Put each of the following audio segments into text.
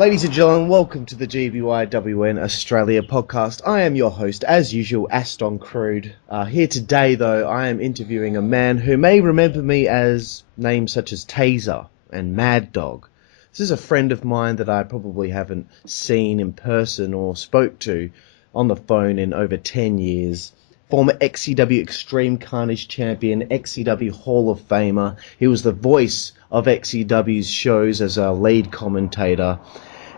Ladies and gentlemen, welcome to the GBYWN Australia podcast. I am your host, as usual, Aston Crude. Here today, though, I am interviewing a man who may remember me as names such as Taser and Mad Dog. This is a friend of mine that I probably haven't seen in person or spoke to on the phone in over 10 years. Former XCW Extreme Carnage champion, XCW Hall of Famer. He was the voice of XCW's shows as a lead commentator,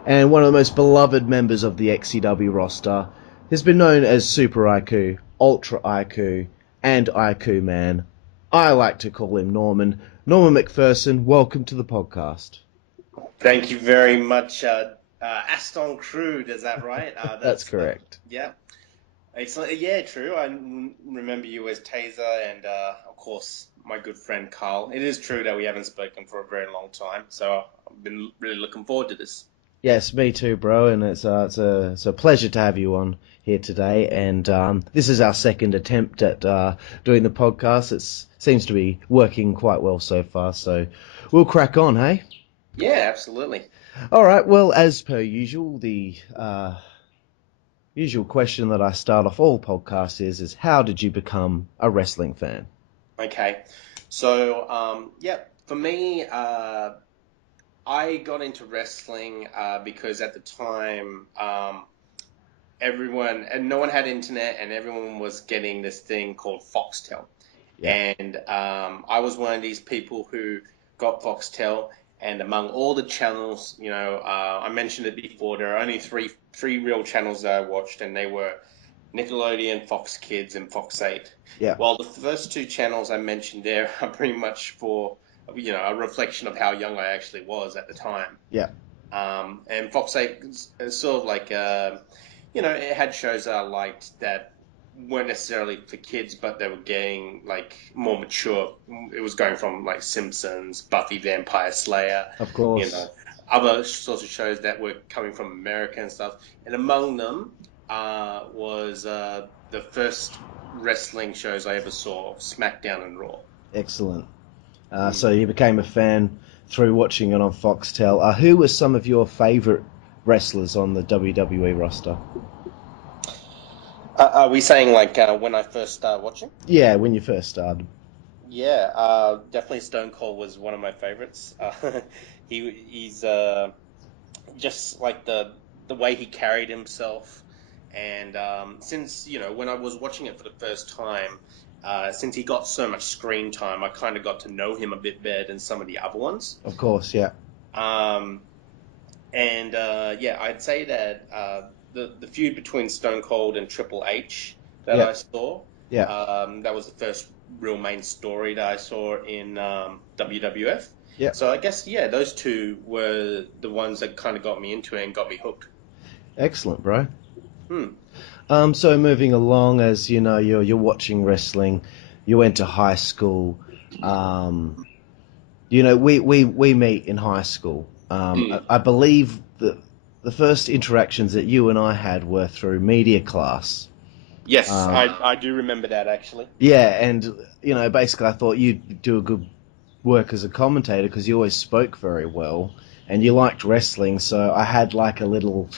and one of the most beloved members of the XCW roster. Has been known as Super IKU, Ultra IKU, and IKUman. I like to call him Norman. Norman McPherson, welcome to the podcast. Thank you very much, Aston Crude, is that right? That's correct. Yeah. Excellent. Yeah, true. I remember you as Taser and, of course, my good friend Carl. It is true that we haven't spoken for a very long time, so I've been really looking forward to this. Yes, me too, bro, and it's a pleasure to have you on here today, and this is our second attempt at doing the podcast. It seems to be working quite well so far, so we'll crack on, hey? Yeah, absolutely. All right, well, as per usual, the usual question that I start off all podcasts is how did you become a wrestling fan? Okay, so, for me, I got into wrestling because at the time, no one had internet, and everyone was getting this thing called Foxtel. Yeah. And I was one of these people who got Foxtel, and among all the channels, I mentioned it before, there are only three real channels that I watched, and they were Nickelodeon, Fox Kids, and Fox 8. Yeah. While the first two channels I mentioned there are pretty much for a reflection of how young I actually was at the time. Yeah. And Fox 8 is sort of like, it had shows that I liked that weren't necessarily for kids, but they were getting, more mature. It was going from, Simpsons, Buffy Vampire Slayer. Of course. Other sorts of shows that were coming from America and stuff. And among them was the first wrestling shows I ever saw, SmackDown and Raw. Excellent. So you became a fan through watching it on Foxtel. Who were some of your favourite wrestlers on the WWE roster? Are we saying when I first started watching? Yeah, when you first started. Yeah, definitely Stone Cold was one of my favorites. He's just like the way he carried himself, and since when I was watching it for the first time. Since he got so much screen time, I kind of got to know him a bit better than some of the other ones. Of course, yeah. I'd say that the feud between Stone Cold and Triple H that I saw, that was the first real main story that I saw in WWF. Yeah. So I guess, those two were the ones that kind of got me into it and got me hooked. Excellent, bro. So moving along, as you know, you're watching wrestling. You went to high school. We meet in high school. I believe that the first interactions that you and I had were through media class. Yes, I do remember that, actually. Yeah, and basically I thought you'd do a good work as a commentator because you always spoke very well and you liked wrestling. So I had a little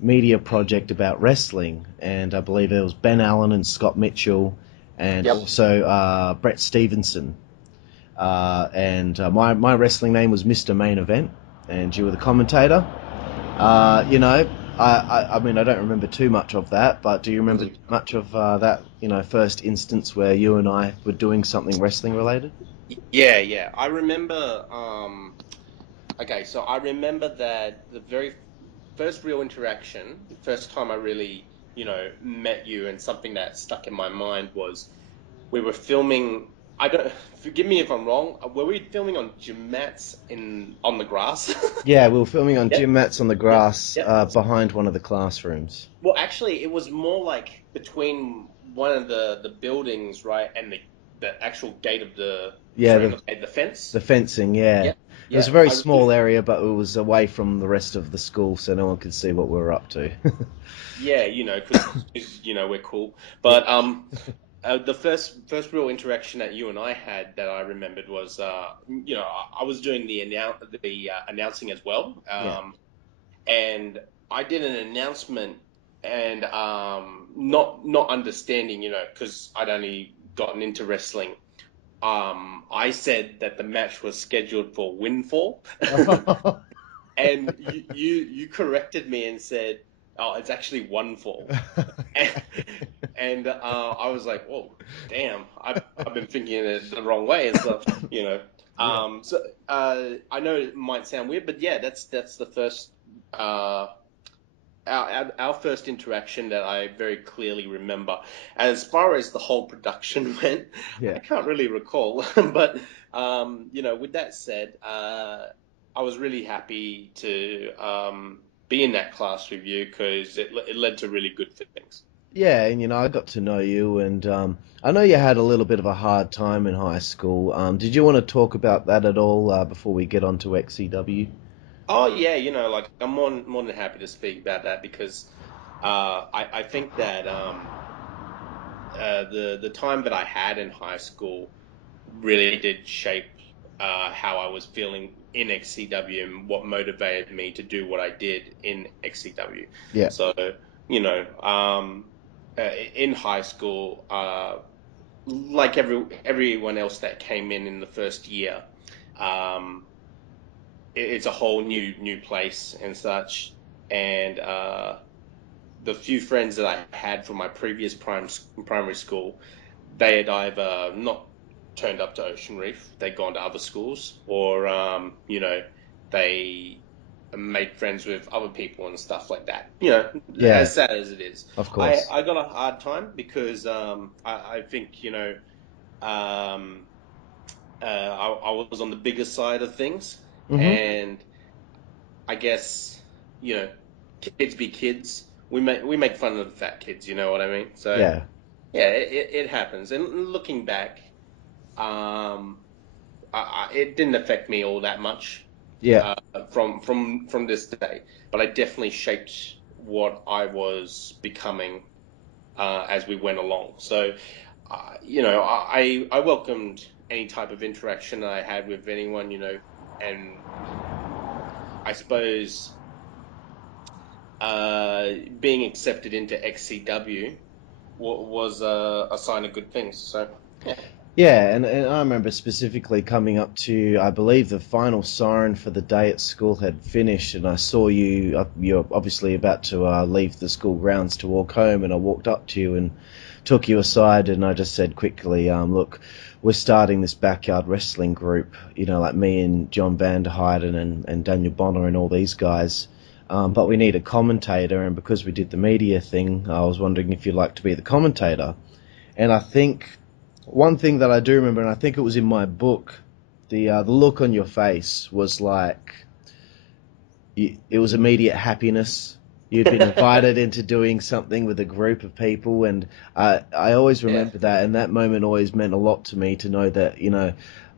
media project about wrestling, and I believe there was Ben Allen and Scott Mitchell, and also Brett Stevenson. My wrestling name was Mr. Main Event, and you were the commentator. I don't remember too much of that, but do you remember much of that, first instance where you and I were doing something wrestling related? Yeah. I remember, so I remember that the very first real interaction, the first time I really, met you, and something that stuck in my mind was we were filming. Forgive me if I'm wrong. Were we filming on gym mats on the grass? Yeah, we were filming on gym mats on the grass behind one of the classrooms. Well, actually, it was more like between one of the buildings, right, and the actual gate of the fence. The fencing, yeah. Yeah. It was a very small area, but it was away from the rest of the school, so no one could see what we were up to. Yeah, because we're cool. But the first real interaction that you and I had that I remembered was, I was doing the announcing as well. and I did an announcement, and not understanding, because I'd only gotten into wrestling. I said that the match was scheduled for Windfall, and you corrected me and said, "Oh, it's actually one fall." And I was like, "Whoa, damn! I've been thinking it the wrong way and stuff, you know." Yeah. I know it might sound weird, but yeah, that's the first uh, our first interaction that I very clearly remember. As far as the whole production went, I Yeah. can't really recall, but with that said, I was really happy to be in that class with you because it led to really good things. Yeah, and I got to know you, and I know you had a little bit of a hard time in high school. Did you want to talk about that at all before we get on to XCW? Oh yeah, like I'm more than happy to speak about that because I think that the time that I had in high school really did shape how I was feeling in XCW and what motivated me to do what I did in XCW. Yeah, So, you know, um, in high school, like everyone else that came in the first year, um, it's a whole new place and such. And the few friends that I had from my previous primary school, they had either not turned up to Ocean Reef, they'd gone to other schools, or they made friends with other people and stuff like that. yeah, As sad as it is, of I course. I got a hard time because I think um, I was on the bigger side of things, Hmm. and I guess you know kids be kids. We make fun of the fat kids, you know what I mean? So Yeah, yeah, it happens. And looking back, um, it didn't affect me all that much yeah, uh, from this day, but I definitely shaped what I was becoming as we went along. So, I welcomed any type of interaction that I had with anyone, and I suppose being accepted into XCW was a sign of good things. So, yeah. yeah. And I remember specifically coming up to, I believe the final siren for the day at school had finished, and I saw you. You're obviously about to leave the school grounds to walk home, and I walked up to you and took you aside, and I just said quickly, look, we're starting this backyard wrestling group, like me and John Vanderheiden and Daniel Bonner and all these guys. But we need a commentator, and because we did the media thing, I was wondering if you'd like to be the commentator. And I think one thing that I do remember, and I think it was in my book, the look on your face was like it was immediate happiness. You'd been invited into doing something with a group of people, and I always Yeah. remember that, and that moment always meant a lot to me to know that,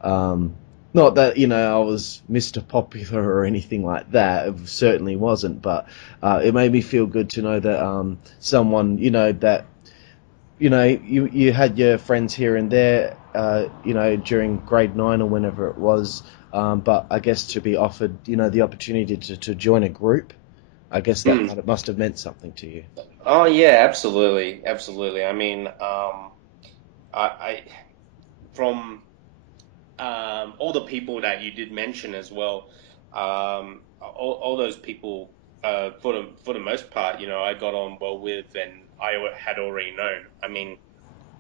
um, not that, I was Mr. Popular or anything like that. It certainly wasn't, but it made me feel good to know that someone, that you had your friends here and there, during grade 9 or whenever it was. But I guess to be offered, the opportunity to join a group, I guess that Mm. must have meant something to you. Oh yeah, absolutely, absolutely. I mean, I from all the people that you did mention as well, all those people, for the most part, I got on well with, and had already known. I mean,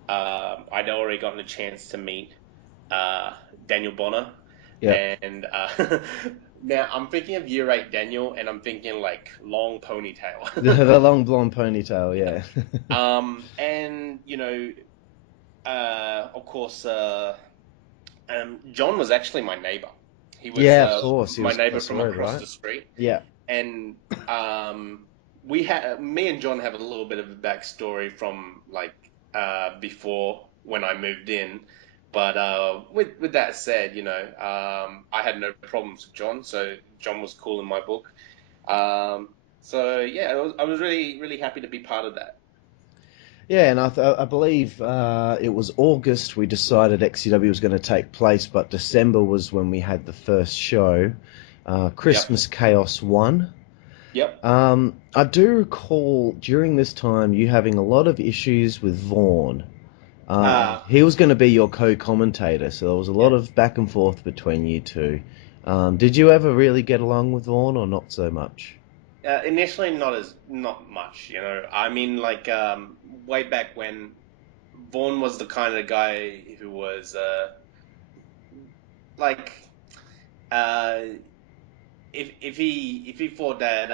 I'd already gotten a chance to meet uh, Daniel Bonner, Yeah, and now I'm thinking of year 8 Daniel, and I'm thinking like long ponytail. the long blonde ponytail. Yeah. Yeah, And of course, John was actually my neighbor. He was yeah. Of course, he my was neighbor across the from road, across right? the street, Yeah, and me and John have a little bit of a backstory from like before when I moved in. But with that said, I had no problems with John, so John was cool in my book. So yeah, I was really really happy to be part of that. yeah. And I believe it was August we decided XCW was going to take place, but December was when we had the first show. Yep. Christmas Chaos 1. Yep. I do recall during this time you having a lot of issues with Vaughn. He was going to be your co-commentator, so there was a lot Yeah. of back and forth between you two. Did you ever really get along with Vaughn, or not so much? Initially, not much. I mean, like way back when Vaughn was the kind of guy who was like uh, if he thought that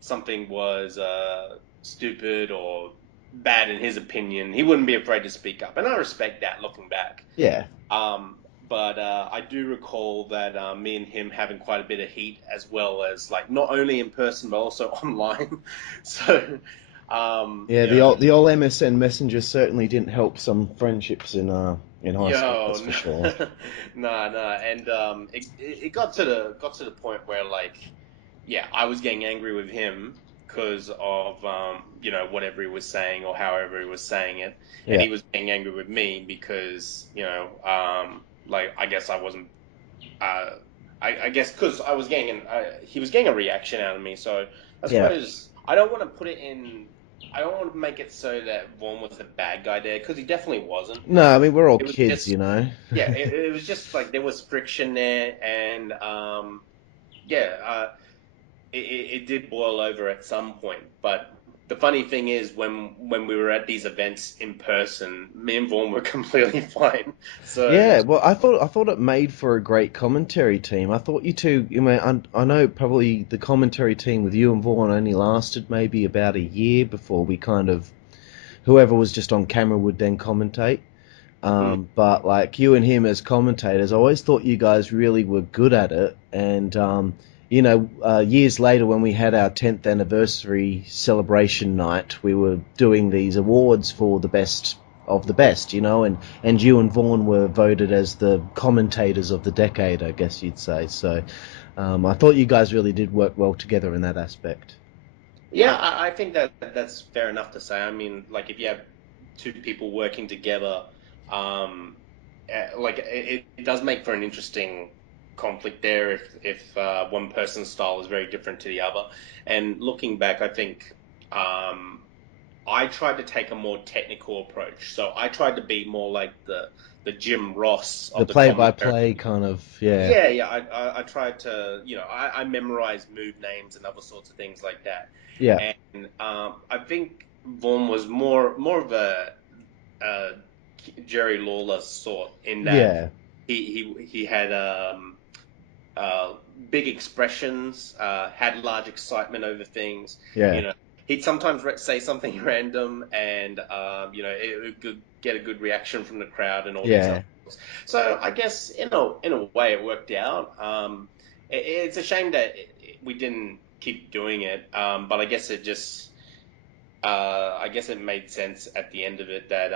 something was stupid or bad in his opinion, he wouldn't be afraid to speak up, and I respect that looking back. Yeah, But I do recall that me and him having quite a bit of heat, as well as like not only in person but also online. So, yeah. The old MSN Messenger certainly didn't help some friendships in high school. yo, That's for sure. nah, and it got to the point where like, yeah, I was getting angry with him because of whatever he was saying or however he was saying it, and Yeah, he was getting angry with me because like I guess I wasn't uh I guess because I was getting he was getting a reaction out of me, so I yeah. suppose I don't want to put it in. I don't want to make it so that Vaughn was the bad guy there because he definitely wasn't. No, I mean we're all It was kids, just you know. yeah, it was just like there was friction there, and yeah, it did boil over at some point. But the funny thing is, when we were at these events in person, me and Vaughn were completely fine. So Yeah, well, I thought it made for a great commentary team. I thought you two, you know, I know probably the commentary team with you and Vaughan only lasted maybe about a year before we kind of whoever was just on camera would then commentate. mm, But like you and him as commentators, I always thought you guys really were good at it. And years later when we had our 10th anniversary celebration night, we were doing these awards for the best of the best, and you and Vaughan were voted as the commentators of the decade, I guess you'd say. So I thought you guys really did work well together in that aspect. yeah, I think that that's fair enough to say. I mean, like if you have two people working together, um, like it does make for an interesting conflict there if one person's style is very different to the other. And looking back, I think I tried to take a more technical approach. So I tried to be more like the Jim Ross The of the commentary. play-by-play kind of, yeah. Yeah. I tried to, I memorized move names and other sorts of things like that. Yeah, And I think Vaughn was more of a Jerry Lawler sort in that yeah, he had uh, big expressions, had large excitement over things. yeah. You know, he'd sometimes say something random, and it would get a good reaction from the crowd and all these other Yeah, things. So I guess in a way it worked out. It's a shame that we didn't keep doing it, but I guess it made sense at the end of it that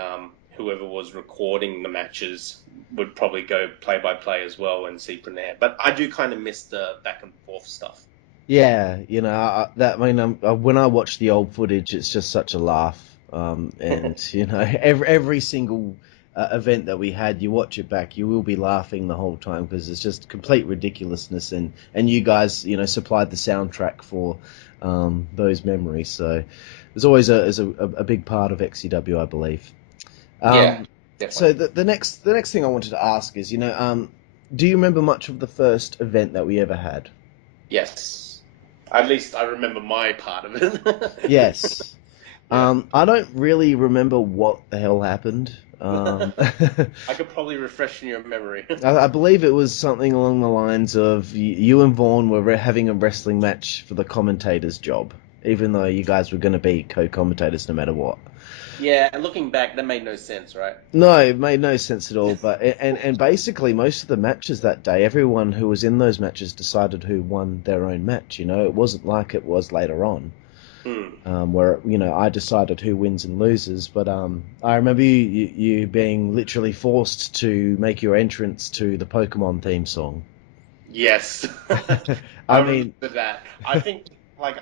whoever was recording the matches would probably go play by play as well and see from there. But I do kind of miss the back and forth stuff. yeah. When I watch the old footage, it's just such a laugh. And every single event that we had, you watch it back, you will be laughing the whole time because it's just complete ridiculousness. And you guys, supplied the soundtrack for those memories. So there's always a big part of XCW, I believe. Yeah, Um, so definitely. the next thing I wanted to ask is, do you remember much of the first event that we ever had? Yes. At least I remember my part of it. Yes. Yeah. I don't really remember what the hell happened. I could probably refresh your memory. I believe it was something along the lines of you and Vaughn were having a wrestling match for the commentator's job, even though you guys were going to be co-commentators no matter what. Yeah, and looking back, that made no sense, right? No, it made no sense at all. But and basically, most of the matches that day, everyone who was in those matches decided who won their own match. It wasn't like it was later on. Hmm. Where I decided who wins and loses. But I remember you being literally forced to make your entrance to the Pokemon theme song. Yes. I I remember mean, that. I think like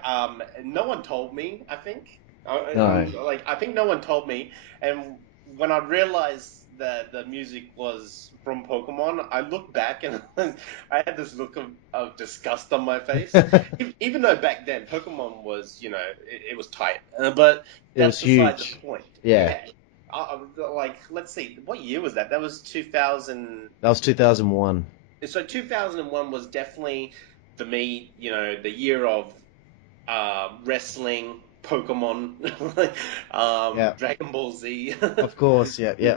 no one told me, I think. no, Like I think no one told me, and when I realized that the music was from Pokemon, I look back and I had this look of disgust on my face. Even though back then Pokemon was, it was tight, but It was that's beside the huge. point. Yeah. Yeah. Like, let's see, what year was that? That was 2000. That was 2001. So 2001 was definitely, for me, the year of wrestling, Pokemon, Yeah. Dragon Ball Z, Of course. Yeah. Yeah.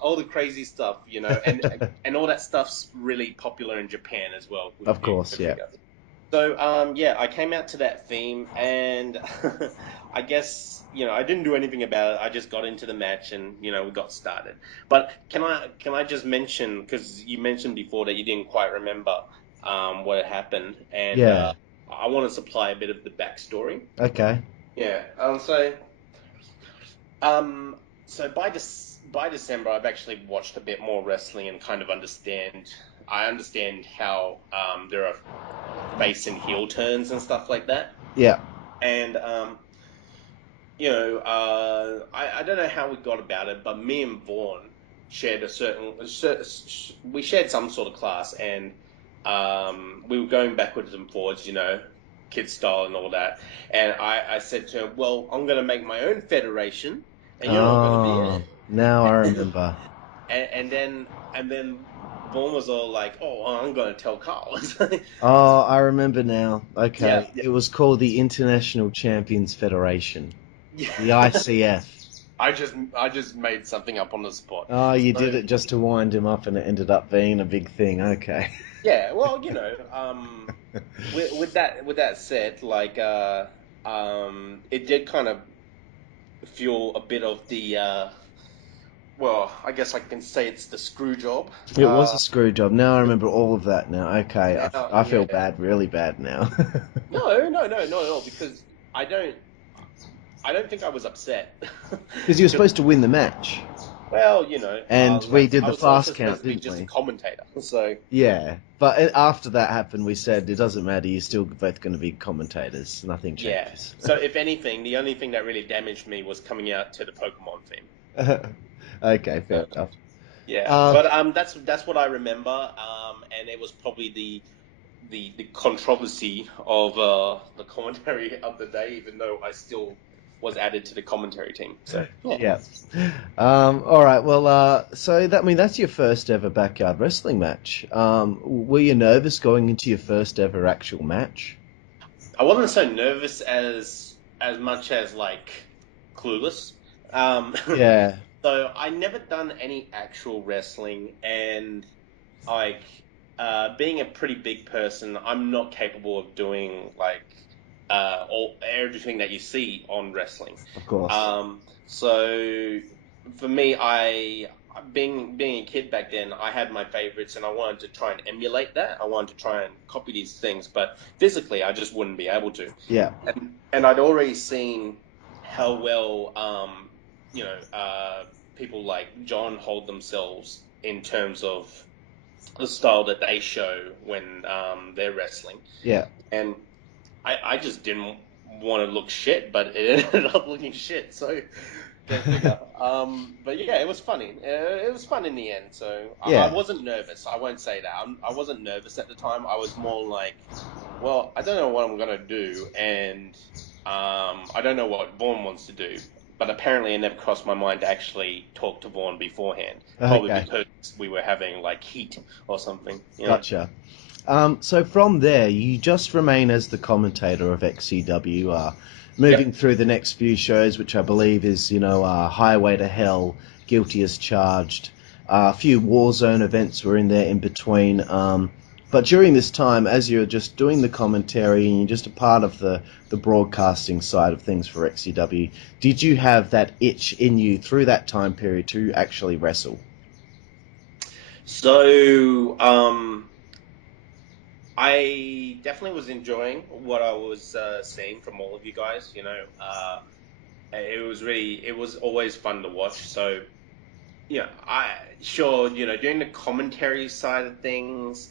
all the crazy stuff, and all that stuff's really popular in Japan as well, if Of you course. could Yeah. figure. So yeah, I came out to that theme, and I guess I didn't do anything about it. I just got into the match, and we got started. But can I just mention, because you mentioned before that you didn't quite remember what had happened, and Yeah. I want to supply a bit of the backstory. Okay. Yeah. Um, so by December, I've actually watched a bit more wrestling and kind of understand. I understand how there are face and heel turns and stuff like that. Yeah. And I don't know how we got about it, but me and Vaughn shared we shared some sort of class, and we were going backwards and forwards, kid style and all that. And I said to him, well, I'm going to make my own federation, and you're not going to be in Oh, now I it. remember. and then Vaughn was all like, oh, I'm going to tell Carl. Oh, I remember now. Yeah, Okay. It was called the International Champions Federation, the yeah. ICF. I just made something up on the spot. Oh, you So did it just to wind him up, and it ended up being a big thing. Okay. yeah, well, with that said, like it did kind of fuel a bit of the well, I guess I can say it's the screw job. It was a screw job. Now I remember all of that now. Okay. Now, I feel yeah, bad, really bad now. no, no, no, not at all, because I don't think I was upset. Because you were 'Cause, supposed to win the match. well, And we did I the was also fast supposed count, to be didn't just a we? commentator, so Yeah. But after that happened, we said it doesn't matter. You're still both going to be commentators. Nothing yeah. changes. So if anything, the only thing that really damaged me was coming out to the Pokemon theme. Okay, fair enough. Yeah, Uh, but that's what I remember, and it was probably the controversy of the commentary of the day, even though I still was added to the commentary team. So yeah. yeah. All right. Well, so that's your first ever backyard wrestling match. Were you nervous going into your first ever actual match? I wasn't so nervous as much as like clueless. Um, Yeah. so I never done any actual wrestling, and like being a pretty big person, I'm not capable of doing like all everything that you see on wrestling. Of course. So for me, I being a kid back then, I had my favorites, and I wanted to try and emulate that. I wanted to try and copy these things, but physically, I just wouldn't be able to. Yeah. And I'd already seen how well people like John hold themselves in terms of the style that they show when they're wrestling, Yeah. and I just didn't want to look shit, but it ended up looking shit. So go figure. But yeah, it was funny. It was fun in the end. So I Yeah. wasn't nervous. I won't say that. I wasn't nervous at the time. I was more like, well, I don't know what I'm gonna do, and I don't know what Vaughn wants to do. But apparently, it never crossed my mind to actually talk to Vaughn beforehand. Probably Okay. because we were having like heat or something. Gotcha. So from there, you just remain as the commentator of XCW, moving Yep. through the next few shows, which I believe is, Highway to Hell, Guilty as Charged. A few Warzone events were in there in between. But during this time, as you're just doing the commentary and you're just a part of the broadcasting side of things for XCW, did you have that itch in you through that time period to actually wrestle? So, I definitely was enjoying what I was seeing from all of you guys. It was always fun to watch. So, doing the commentary side of things,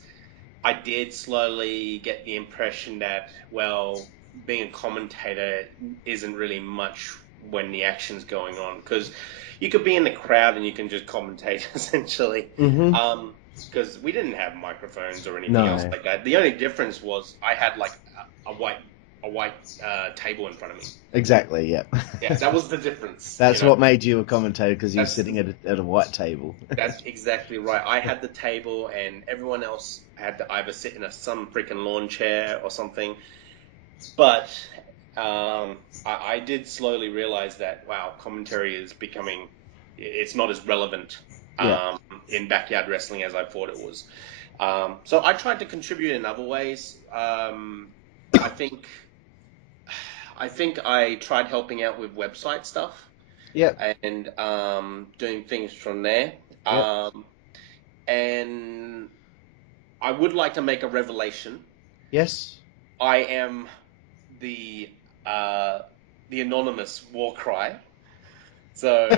I did slowly get the impression that, well, being a commentator isn't really much when the action's going on, because you could be in the crowd and you can just commentate essentially. Mm-hmm. Because we didn't have microphones or anything else No. like that. The only difference was I had like a white table in front of me. Exactly. Yeah. Yeah, that was the difference. That's what made you a commentator, because you were That's sitting at a white table. that's exactly right. I had the table, and everyone else had to either sit in some freaking lawn chair or something. But I did slowly realize that, wow, commentary is becoming, it's not as relevant Yeah. in backyard wrestling as I thought it was. So I tried to contribute in other ways. I think I tried helping out with website stuff Yep. and doing things from there. Yep. And I would like to make a revelation. Yes. I am the uh, the anonymous war cry. So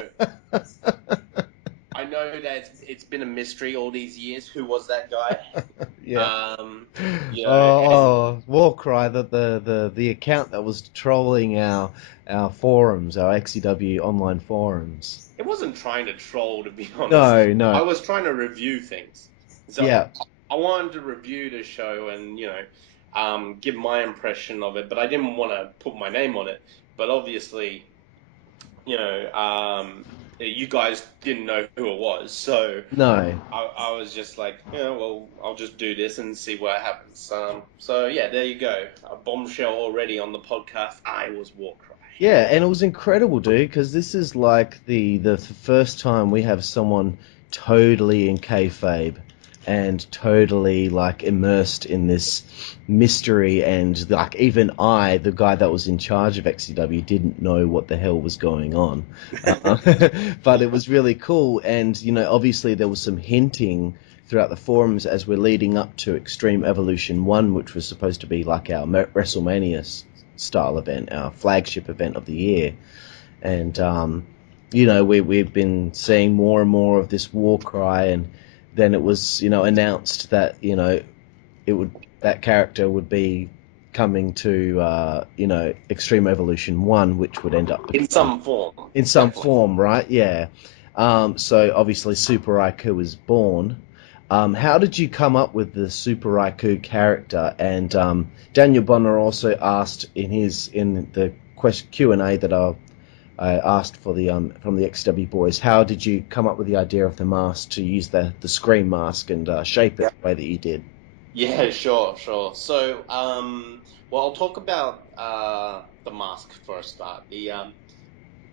I know that it's been a mystery all these years. Who was that guy? Yeah. And Warcry, the account that was trolling our forums, our XEW online forums. it wasn't trying to troll, to be honest. No, no. I was trying to review things. So Yeah. I wanted to review the show and give my impression of it, but I didn't want to put my name on it. But obviously, you guys didn't know who it was, so No. I was just like, well, I'll just do this and see what happens. So yeah, there you go. A bombshell already on the podcast. I was Warcry. Yeah, and it was incredible, dude, because this is like the first time we have someone totally in kayfabe and totally like immersed in this mystery, and like even I, the guy that was in charge of XCW, didn't know what the hell was going on. But it was really cool, and obviously there was some hinting throughout the forums as we're leading up to Extreme Evolution 1, which was supposed to be like our WrestleMania style event, our flagship event of the year. And we've been seeing more and more of this war cry, and then it was announced that that character would be coming to Extreme Evolution 1, which would end up In some form. in some Definitely. form, right? Yeah. So obviously Super IKU was born. How did you come up with the Super IKU character? And Daniel Bonner also asked in the Q&A that I asked for from the XW boys, how did you come up with the idea of the mask, to use the Scream mask and shape it the way that you did? Yeah, sure. So, well, I'll talk about the mask for a start.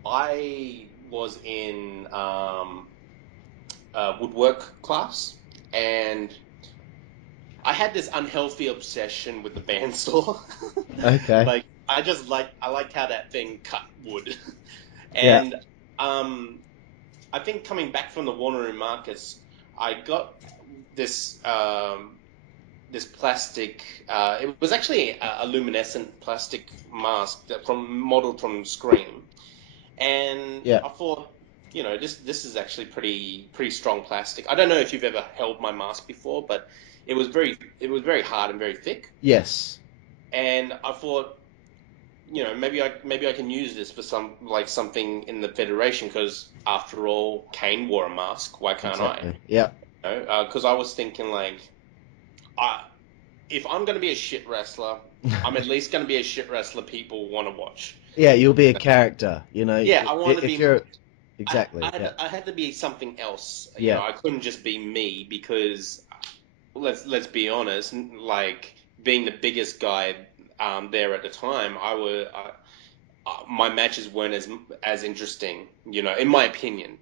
I was in woodwork class, and I had this unhealthy obsession with the bandsaw. Okay. Like, I liked how that thing cut wood. Yeah. And I think coming back from the Warner Room Marcus, I got this this plastic. It was actually a luminescent plastic mask modeled from Scream, and Yeah. I thought, this is actually pretty strong plastic. I don't know if you've ever held my mask before, but it was very hard and very thick. Yes. And I thought, maybe I can use this for something in the Federation, because after all, Kane wore a mask. Why can't Exactly. Yeah. I? Because I was thinking if I'm going to be a shit wrestler, I'm at least going to be a shit wrestler people want to watch. Yeah, you'll be a character. Yeah, I want to if be. you're exactly. I had to be something else. Yeah. I couldn't just be me, because let's be honest, like being the biggest guy there at the time, my matches weren't as interesting, in my opinion,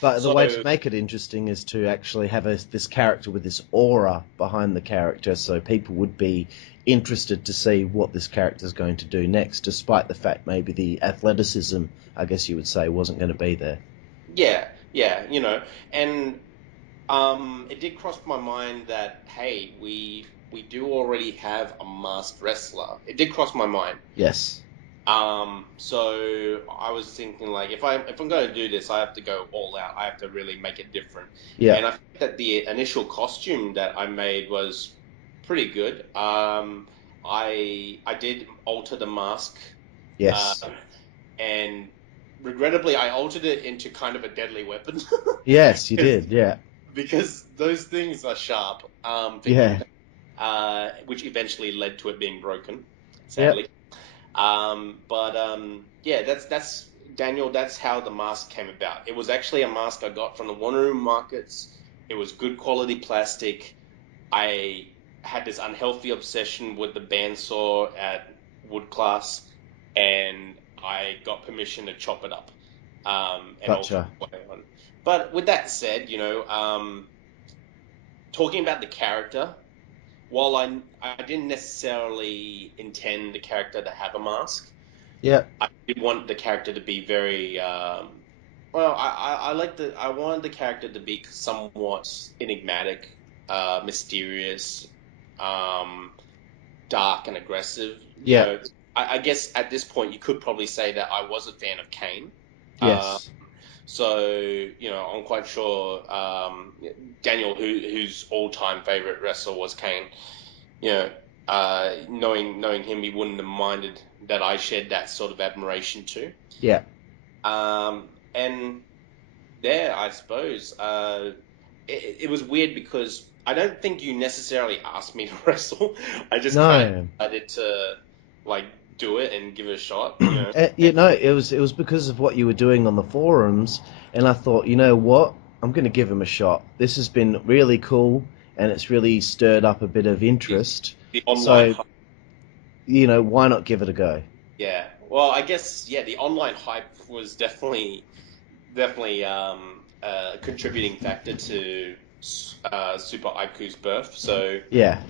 But the way So to make it interesting is to actually have this character with this aura behind the character, so people would be interested to see what this character is going to do next, despite the fact maybe the athleticism, I guess you would say, wasn't going to be there. yeah, and it did cross my mind that, hey, we do already have a masked wrestler. It did cross my mind. Yes. So I was thinking, like, if I'm going to do this, I have to go all out. I have to really make it different. Yeah. And I think that the initial costume that I made was pretty good. I did alter the mask. Yes. And regrettably, I altered it into kind of a deadly weapon. Yes, you 'Cause- did. Yeah. because those things are sharp for Yeah. impact, which eventually led to it being broken, Yep. sadly. Yeah, that's Daniel. That's how the mask came about. It was actually a mask I got from the Wanneroo markets. It was good quality plastic. I had this unhealthy obsession with the bandsaw at wood class, and I got permission to chop it up, and alter Gotcha. it. But with that said, talking about the character, while I didn't necessarily intend the character to have a mask, Yep. I did want the character to be very I wanted the character to be somewhat enigmatic, mysterious, um, dark and aggressive. Yep. I guess at this point you could probably say that I was a fan of Kane. Uh, Yes. I'm quite sure Daniel, whose all-time favorite wrestler was Kane. Knowing him, he wouldn't have minded that I shared that sort of admiration too. Yeah. And there, I suppose, it was weird because I don't think you necessarily asked me to wrestle. I just kind No. of decided to like do it and give it a shot. It was because of what you were doing on the forums, and I thought, you know what, I'm going to give him a shot. This has been really cool, and it's really stirred up a bit of interest. The online So, hype. why not give it a go? Yeah. Well, I guess the online hype was definitely a contributing factor to Super IQ's birth. So Yeah.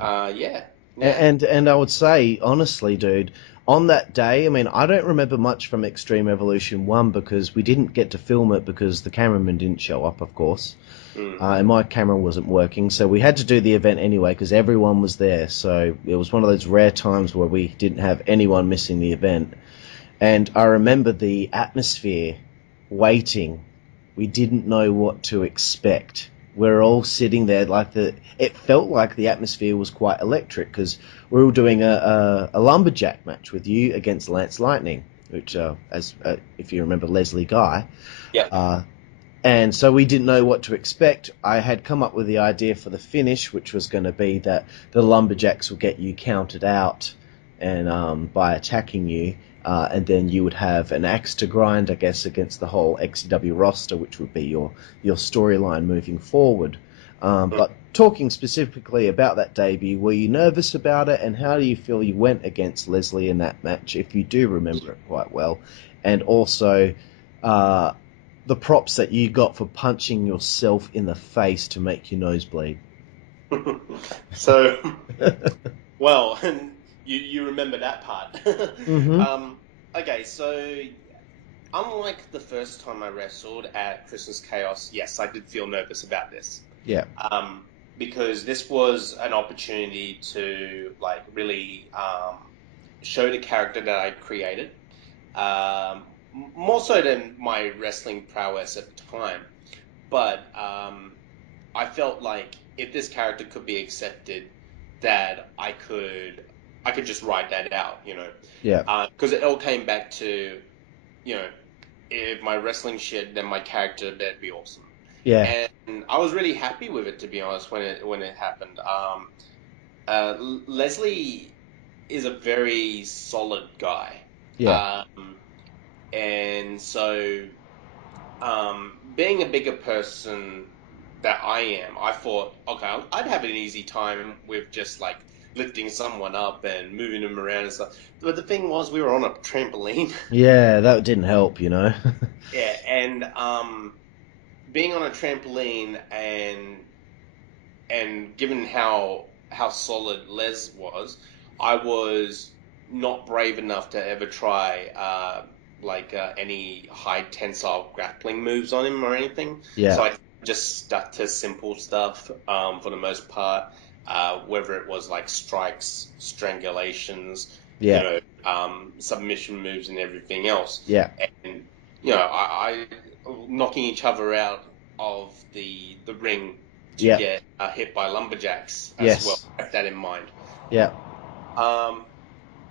yeah. And I would say, honestly, dude, on that day, I mean, I don't remember much from Extreme Evolution 1 because we didn't get to film it because the cameraman didn't show up, of course. And my camera wasn't working, so we had to do the event anyway because everyone was there. So it was one of those rare times where we didn't have anyone missing the event. And I remember the atmosphere, waiting. We didn't know what to expect. We're all sitting there it felt like the atmosphere was quite electric because we were doing a lumberjack match with you against Lance Lightning, which, if you remember Leslie Guy. Yeah. And so we didn't know what to expect. I had come up with the idea for the finish, which was going to be that the lumberjacks will get you counted out and by attacking you, and then you would have an axe to grind, I guess, against the whole XCW roster, which would be your storyline moving forward. But talking specifically about that debut, were you nervous about it, and how do you feel you went against Leslie in that match, if you do remember it quite well? And also, the props that you got for punching yourself in the face to make your nose bleed. So, well, you remember that part. Mm-hmm. Okay, so unlike the first time I wrestled at Christmas Chaos, yes, I did feel nervous about this. Yeah. Because this was an opportunity to really show the character that I created. More so than my wrestling prowess at the time. But I felt like if this character could be accepted, that I could just write that out, Yeah. because it all came back to, if my wrestling shit, then my character, that'd be awesome. Yeah. And I was really happy with it, to be honest, when it happened. Leslie is a very solid guy. Yeah. And so, being a bigger person that I am, I thought, okay, I'd have an easy time with just lifting someone up and moving them around and stuff. But the thing was, we were on a trampoline. Yeah, that didn't help, Yeah, and being on a trampoline and given how solid Les was, I was not brave enough to ever try any high tensile grappling moves on him or anything. Yeah. So I just stuck to simple stuff for the most part, whether it was strikes, strangulations, Yeah. submission moves and everything else. Yeah. And I knocking each other out of the ring to Yeah. get hit by lumberjacks as Yes. well. Keep that in mind. Yeah.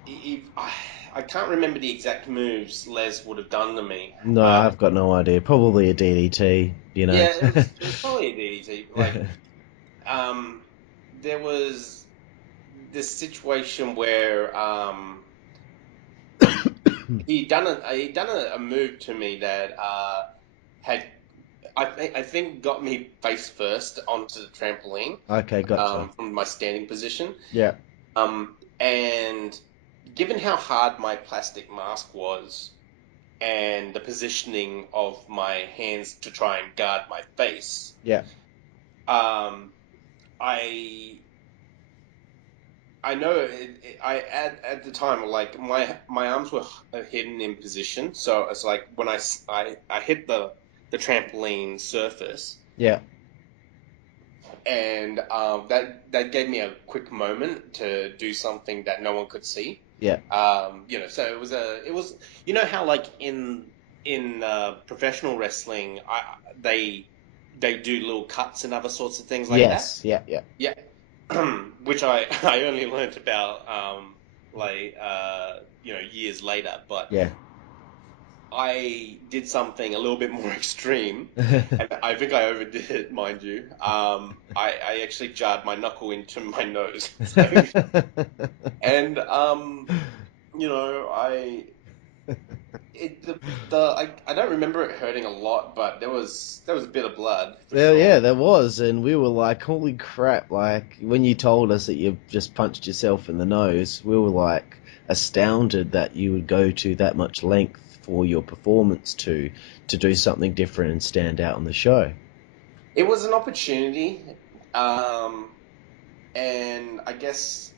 I can't remember the exact moves Les would have done to me. No, I've got no idea. Probably a DDT, you know. Yeah, it was probably a DDT. Like, um, there was this situation where he done a move to me that had I think got me face first onto the trampoline Okay, gotcha. from my standing position. Yeah, And given how hard my plastic mask was and the positioning of my hands to try and guard my face, yeah, um, I I know I at the time, like, my arms were hidden in position, so it's like when I hit the trampoline surface, yeah, and that gave me a quick moment to do something that no one could see. yeah. So it was how, like, in professional wrestling, they do little cuts and other sorts of things like that. Yes, yeah, yeah, Yeah, which I only learnt about years later, but yeah. I did something a little bit more extreme, and I think I overdid it, mind you. I actually jarred my knuckle into my nose. So, and I it the I don't remember it hurting a lot, but there was a bit of blood for Well, sure. yeah, there was, and we were like, holy crap, like, when you told us that you just punched yourself in the nose, we were like astounded that you would go to that much length for your performance to do something different and stand out on the show. It was an opportunity, and I guess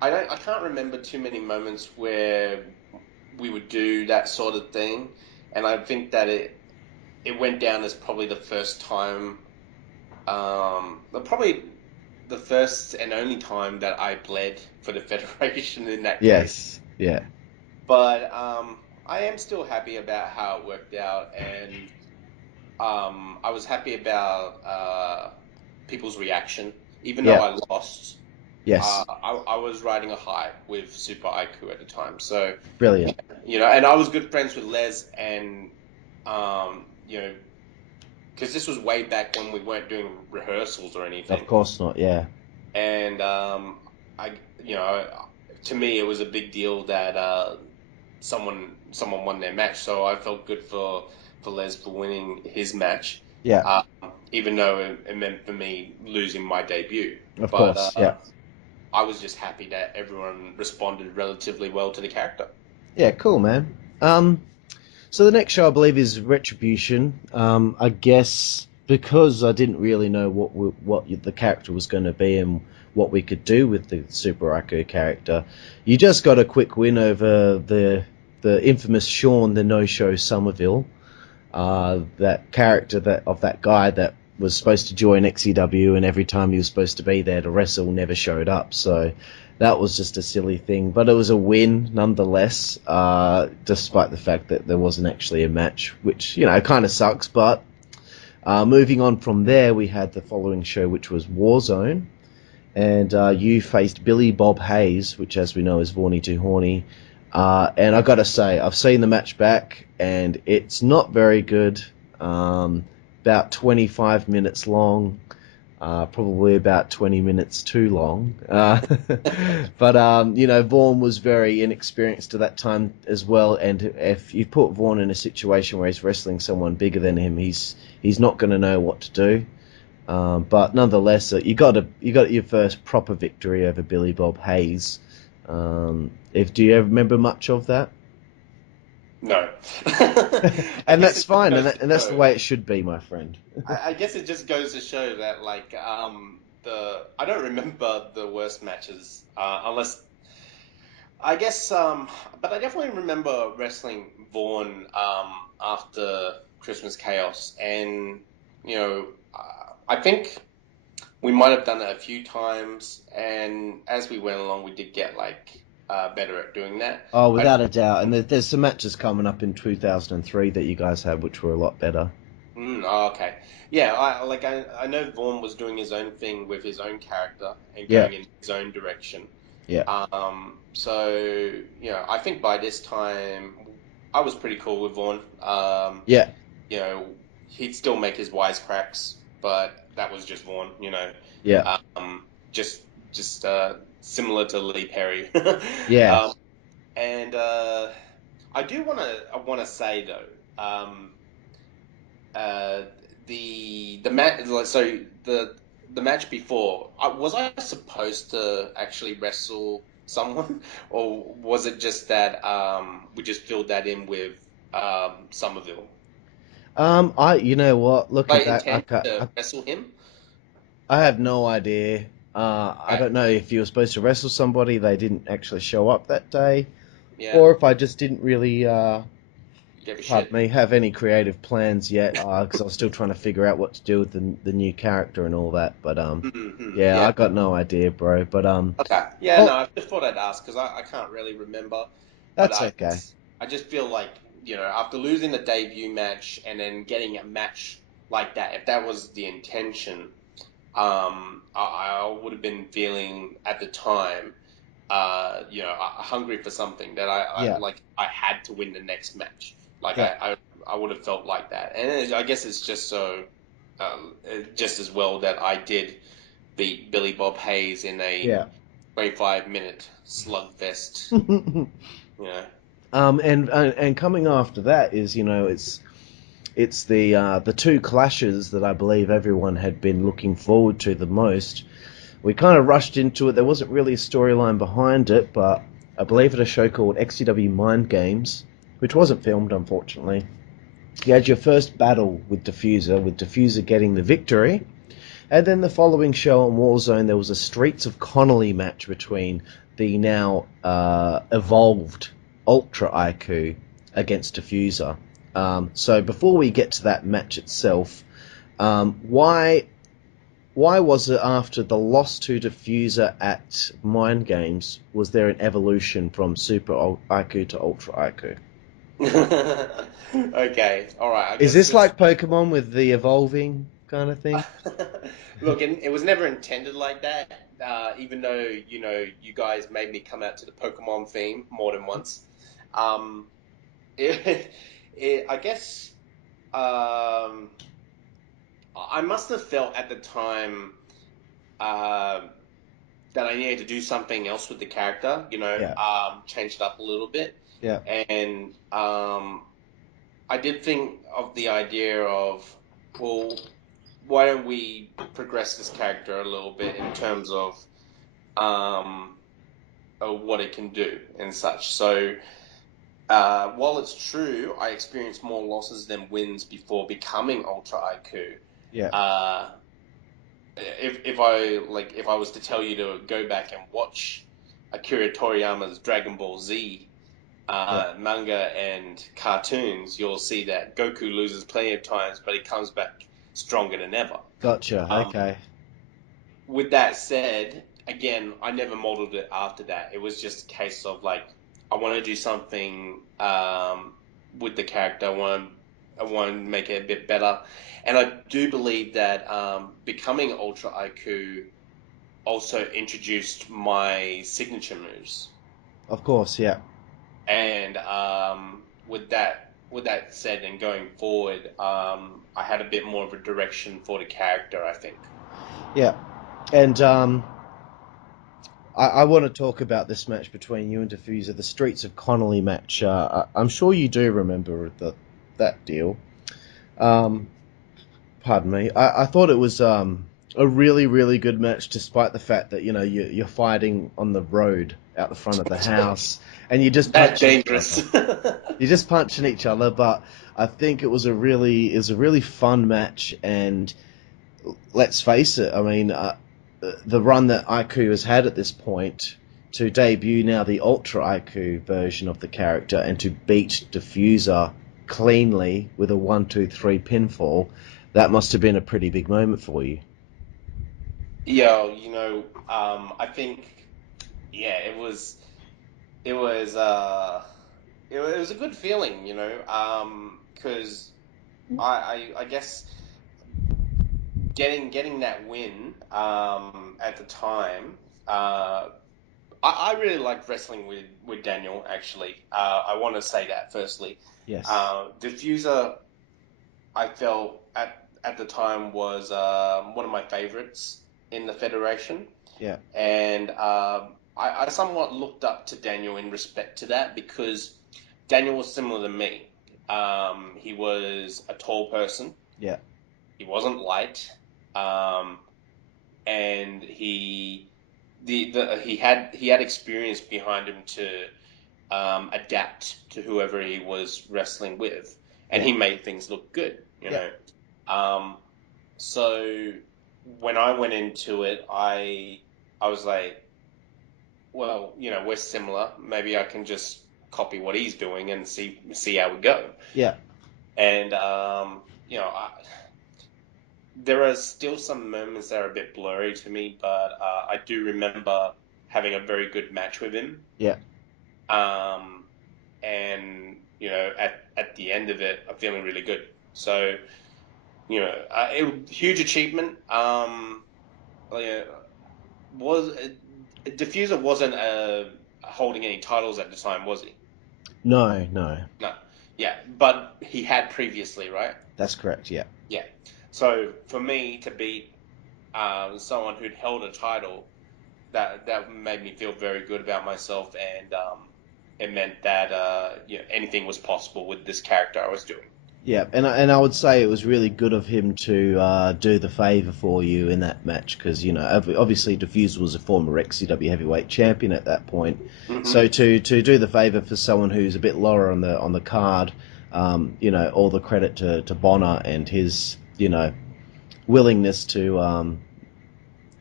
I can't remember too many moments where we would do that sort of thing, and I think that it went down as probably the first time, probably the first and only time that I bled for the Federation in that case. Yes, yeah, But I am still happy about how it worked out, and I was happy about people's reaction, even though yeah, I lost. yes, I was riding a high with Super IKU at the time, so brilliant. and I was good friends with Les, and um, you know, because this was way back when we weren't doing rehearsals or Of anything, course not, yeah. and I, to me it was a big deal that someone won their match, so I felt good for Les for winning his match, Yeah, uh, even though it meant for me losing my debut, of but course, yeah. I was just happy that everyone responded relatively well to the character. Yeah, cool, man. So the next show I believe is Retribution. I guess because I didn't really know what the character was going to be and what we could do with the Super IKU character, you just got a quick win over the infamous Sean the No Show Somerville, that character of that guy that was supposed to join XEW, and every time he was supposed to be there to wrestle never showed up. So that was just a silly thing, but it was a win nonetheless, despite the fact that there wasn't actually a match, which kind of sucks. But moving on from there, we had the following show, which was Warzone, and you faced Billy Bob Hayes, which, as we know, is Vaughny Too Horny. And I gotta say, I've seen the match back, and it's not very good. About 25 minutes long, probably about 20 minutes too long. But Vaughn was very inexperienced at that time as well, and if you put Vaughn in a situation where he's wrestling someone bigger than him, he's not going to know what to do. But nonetheless, you got your first proper victory over Billy Bob Hayes. Do you ever remember much of that? No. I And guess that's it just fine, goes to and that's the show. way it should be, my friend. I guess it just goes to show that, like, I don't remember the worst matches, unless I guess, but I definitely remember wrestling Vaughn after Christmas Chaos, and I think we might have done it a few times, and as we went along, we did get, like, better at doing that. Oh, I without a doubt. And there's some matches coming up in 2003 that you guys had, which were a lot better. Oh, okay. Yeah, I know Vaughn was doing his own thing with his own character and Yeah, going in his own direction. Yeah. So, I think by this time I was pretty cool with Vaughn. Yeah. You know, he'd still make his wisecracks, but that was just Vaughn, Yeah. just similar to Lee Perry. Yeah. Um, and I do want to say though, uh, the match, so the match before, was I supposed to actually wrestle someone, or was it just that we just filled that in with Somerville? You know what? Looking I back, intend to wrestle him. I have no idea. I Right. don't know if you were supposed to wrestle somebody, they didn't actually show up that day, Yeah. or if I just didn't really, Give a pardon shit. me, have any creative plans yet, because I was still trying to figure out what to do with the new character and all that. But yeah, Yeah. I got no idea, bro. But Okay. Yeah. No, well, I just thought I'd ask because I can't really remember, but that's okay. I just feel like after losing the debut match and then getting a match like that, if that was the intention, I would have been feeling at the time, hungry for something that Yeah, I had to win the next match. Like yeah, I would have felt like that, and I guess it's just just as well that I did beat Billy Bob Hayes in a yeah. 25-minute slugfest. You know, And coming after that is, it's the two clashes that I believe everyone had been looking forward to the most. We kind of rushed into it. There wasn't really a storyline behind it, but I believe at a show called XCW Mind Games, which wasn't filmed, unfortunately. You had your first battle with Defuzer getting the victory, and then the following show on Warzone, there was a Streets of Connolly match between the now evolved Ultra IKU against Defuzer. So before we get to that match itself, why was it after the loss to Defuzer at Mind Games, was there an evolution from Super IKU to Ultra IKU? okay, all right. I Is guess this just like Pokemon with the evolving kind of thing? look, and it was never intended like that. Even though you guys made me come out to the Pokemon theme more than once. Um, I guess um, I must have felt at the time uh, that I needed to do something else with the character. Yeah, Change it up a little bit, yeah, and I did think of the idea of, well, why don't we progress this character a little bit in terms um, of what it can do and such. So while it's true, I experienced more losses than wins before becoming Ultra IQ. yeah, Uh, if I was to tell you to go back and watch Akira Toriyama's Dragon Ball Z yeah. manga and cartoons, you'll see that Goku loses plenty of times, but he comes back stronger than ever. Gotcha. Um, Okay. with that said, again, I never modeled it after that. It was just a case of like, I want to do something with the character. I want to make it a bit better, and I do believe that becoming Ultra IQ also introduced my signature moves. Of course. Yeah. And with that said, and going forward, I had a bit more of a direction for the character, I think. Yeah. And I want to talk about this match between you and Defuzer, the Streets of Connolly match. I'm sure you do remember that deal. Um, pardon me. I thought it was a really, really good match, despite the fact that you're fighting on the road out the front of the house, and you're just That punching each other. dangerous. You're just punching each other. But I think it was a really fun match, and let's face it. I mean, the run that IQ has had at this point to debut now the Ultra IQ version of the character and to beat Defuzer cleanly with a 1-2-3 pinfall, that must have been a pretty big moment for you. Yeah, I think, yeah, it was, it was a good feeling, because I guess getting that win, at the time, I really liked wrestling with Daniel, actually. I want to say that firstly. Yes. Defuzer, I felt at the time was one of my favorites in the Federation. Yeah. And I somewhat looked up to Daniel in respect to that because Daniel was similar to me. He was a tall person. Yeah. He wasn't light. Um, and he had experience behind him to adapt to whoever he was wrestling with, and Yeah. he made things look good, you Yeah. know. Um, so when I went into it, I was like, well, we're similar. Maybe I can just copy what he's doing and see how we go. Yeah. And there are still some moments that are a bit blurry to me, but I do remember having a very good match with him. Yeah. Um, and at the end of it, I'm feeling really good. So huge achievement. Uh, was Diffuser wasn't holding any titles at the time, was he? No. No. No. Yeah, but he had previously, right? That's correct. Yeah. Yeah. So for me to beat someone who'd held a title, that made me feel very good about myself, and it meant that anything was possible with this character I was doing. Yeah, and I would say it was really good of him to do the favour for you in that match because obviously Diffuser was a former XCW heavyweight champion at that point, so Hmm. to do the favour for someone who's a bit lower on the card, all the credit to Bonner and his willingness to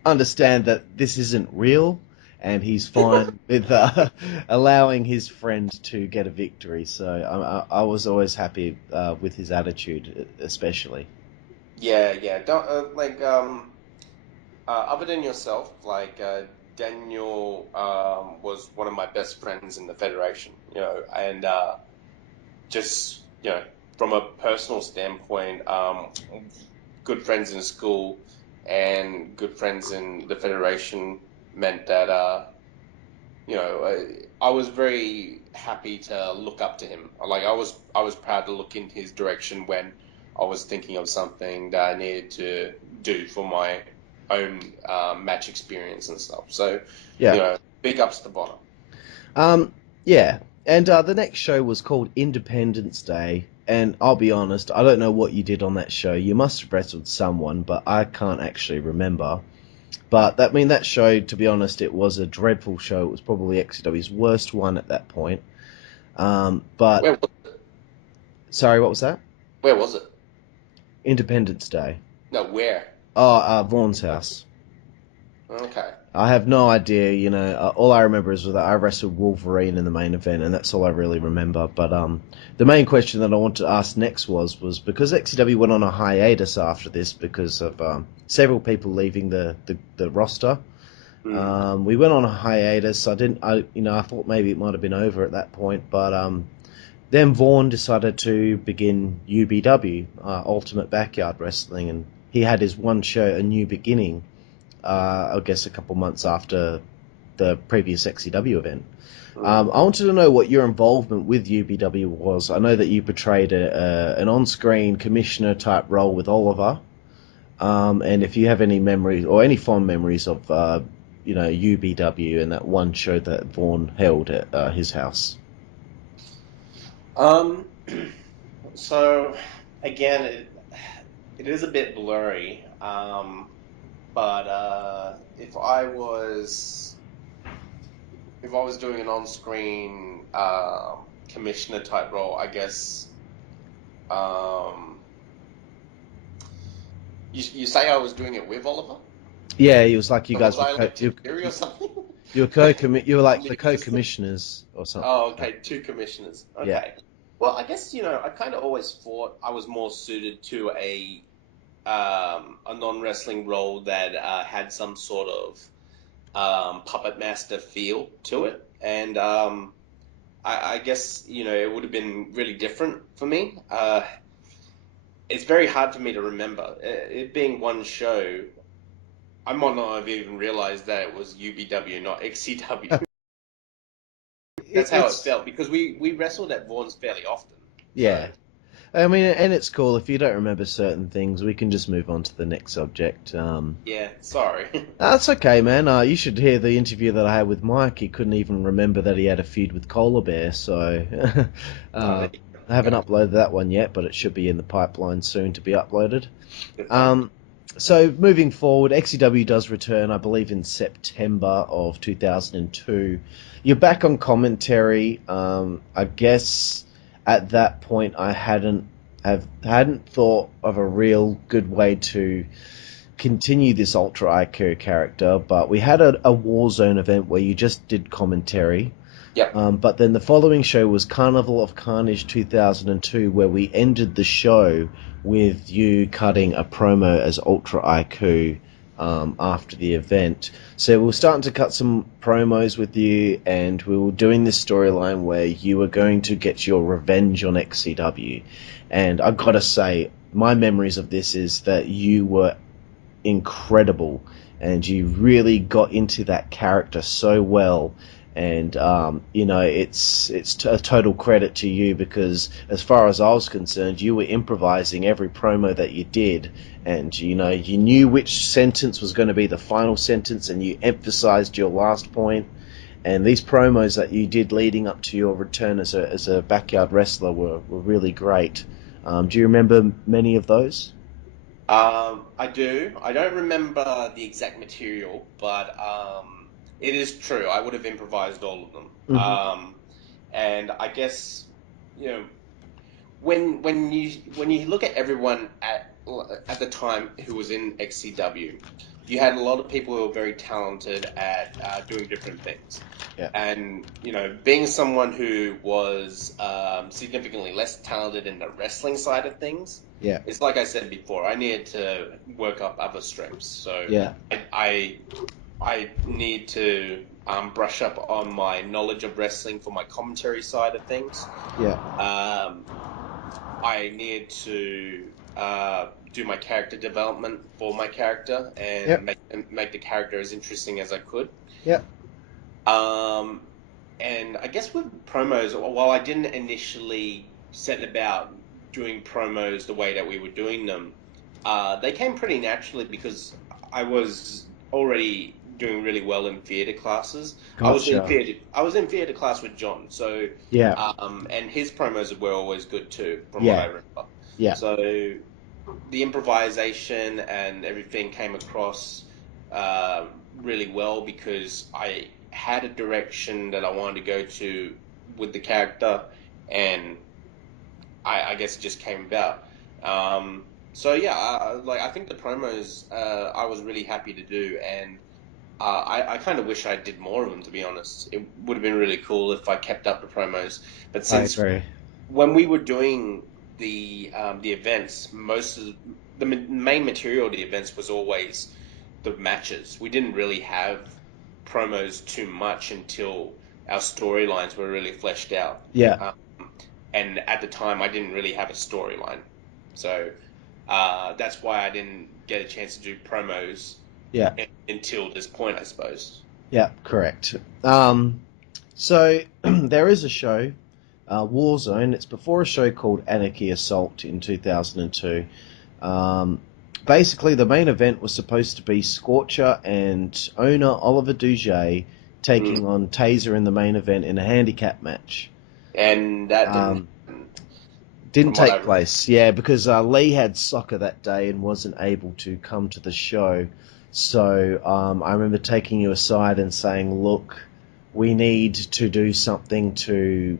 understand that this isn't real, and he's fine with allowing his friend to get a victory. So I was always happy with his attitude, especially. Yeah, yeah. Don't other than yourself, Daniel was one of my best friends in the Federation, and just from a personal standpoint, good friends in school and good friends in the Federation meant that I was very happy to look up to him. I was proud to look in his direction when I was thinking of something that I needed to do for my own match experience and stuff. So, Yeah. big ups to Bonner. Um, yeah. And the next show was called Independence Day. And I'll be honest, I don't know what you did on that show. You must have wrestled someone, but I can't actually remember. But that show, to be honest, it was a dreadful show. It was probably XCW's worst one at that point. But Where was sorry, what was that? where was it? Independence Day. No, where? Oh, Vaughn's house. Okay. I have no idea. All I remember is that I wrestled Wolverine in the main event, and that's all I really remember. But the main question that I wanted to ask next was because XCW went on a hiatus after this because of several people leaving the roster. Mm. We went on a hiatus. I thought maybe it might have been over at that point, but then Vaughn decided to begin UBW, Ultimate Backyard Wrestling, and he had his one show, A New Beginning, I guess a couple months after the previous XCW event. Mm. I wanted to know what your involvement with UBW was. I know that you portrayed an on-screen commissioner type role with Oliver, and if you have any memories or any fond memories of UBW and that one show that Vaughn held at his house. Um. So again, it is a bit blurry. But if I was doing an on-screen commissioner type role, I guess um, you say I was doing it with Oliver? Yeah, he was like you So guys was were I like Tim Theory or something? you were like the Just co-commissioners or something oh, like that. okay, two commissioners. Yeah. Okay. Well, I guess I kind of always thought I was more suited to a non-wrestling role that had some sort of puppet master feel to it, and I guess it would have been really different for me. It's very hard for me to remember. It being one show, I might not have even realized that it was UBW, not XCW. That's how it it's felt because we wrestled at Vaughan's fairly often. yeah. So I mean, and it's cool if you don't remember certain things. We can just move on to the next subject. yeah, sorry. That's okay, man. You should hear the interview that I had with Mike. He couldn't even remember that he had a feud with Koala Bear, so Oh, there I haven't you go. uploaded that one yet, but it should be in the pipeline soon to be uploaded. Good fun. Um, so moving forward, XCW does return, I believe, in September of 2002. You're back on commentary. I guess at that point I hadn't thought of a real good way to continue this Ultra IQ character, but we had a Warzone event where you just did commentary. Yep. But then the following show was Carnival of Carnage 2002, where we ended the show with you cutting a promo as Ultra IQ after the event. So we were starting to cut some promos with you, and we were doing this storyline where you were going to get your revenge on XCW. And I gotta say, my memories of this is that you were incredible, and you really got into that character so well. And it's a total credit to you because, as far as I was concerned, you were improvising every promo that you did, and you knew which sentence was going to be the final sentence, and you emphasized your last point. And these promos that you did leading up to your return as a backyard wrestler were really great. Do you remember many of those? I do. I don't remember the exact material, but it is true. I would have improvised all of them. Hmm. And I guess you know when you look at everyone at the time who was in XCW, you had a lot of people who were very talented at doing different things. Yeah. And being someone who was significantly less talented in the wrestling side of things, Yeah. it's like I said before, I needed to work up other strengths. So Yeah. I need to brush up on my knowledge of wrestling for my commentary side of things. Yeah. I needed to do my character development for my character Yep. and make the character as interesting as I could. Yep. Um, and I guess with promos, while I didn't initially set about doing promos the way that we were doing them, they came pretty naturally because I was already doing really well in theatre classes. Gotcha. I was in theatre class with John, so Yeah. and his promos were always good too, from what I Yeah. remember. Yeah. So the improvisation and everything came across really well because I had a direction that I wanted to go to with the character, and I guess it just came about. So yeah, I think the promos I was really happy to do, and I kind of wish I did more of them, to be honest. It would have been really cool if I kept up the promos, but I since agree. when we were doing the events, most of the main material of the events was always the matches. We didn't really have promos too much until our storylines were really fleshed out. Yeah. And at the time, I didn't really have a storyline, so that's why I didn't get a chance to do promos Yeah. until this point, I suppose. Yeah. Correct. So there is a show, Warzone. It's before a show called Anarchy Assault in 2002. Basically, the main event was supposed to be Scorcher and owner Oliver Duget Mm. taking on Taser in the main event in a handicap match. And that didn't Um, happen, didn't from what I take place, yeah, because Lee had soccer that day and wasn't able to come to the show. So I remember taking you aside and saying, "Look, we need to do something to.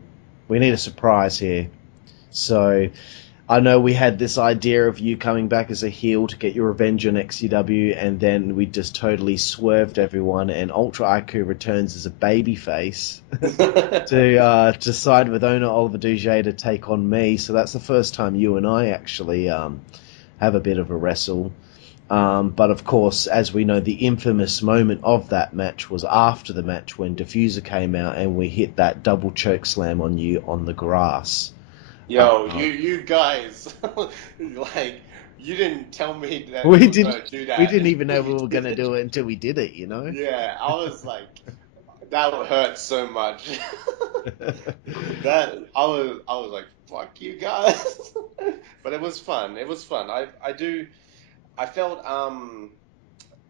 We need a surprise here." So I know we had this idea of you coming back as a heel to get your revenge on XCW, and then we just totally swerved everyone, and Ultra IQ returns as a babyface to side with owner Oliver Duget to take on me. So that's the first time you and I actually have a bit of a wrestle. But of course, as we know, the infamous moment of that match was after the match when Defuzer came out and we hit that double choke slam on you on the grass. Yo, you guys, like, you didn't tell me that we We were did. gonna do We that didn't even know until we you were did going to it. do it until we did it. Yeah, I was like, That hurt so much. That I was like, fuck you guys. But it was fun. It was fun. I felt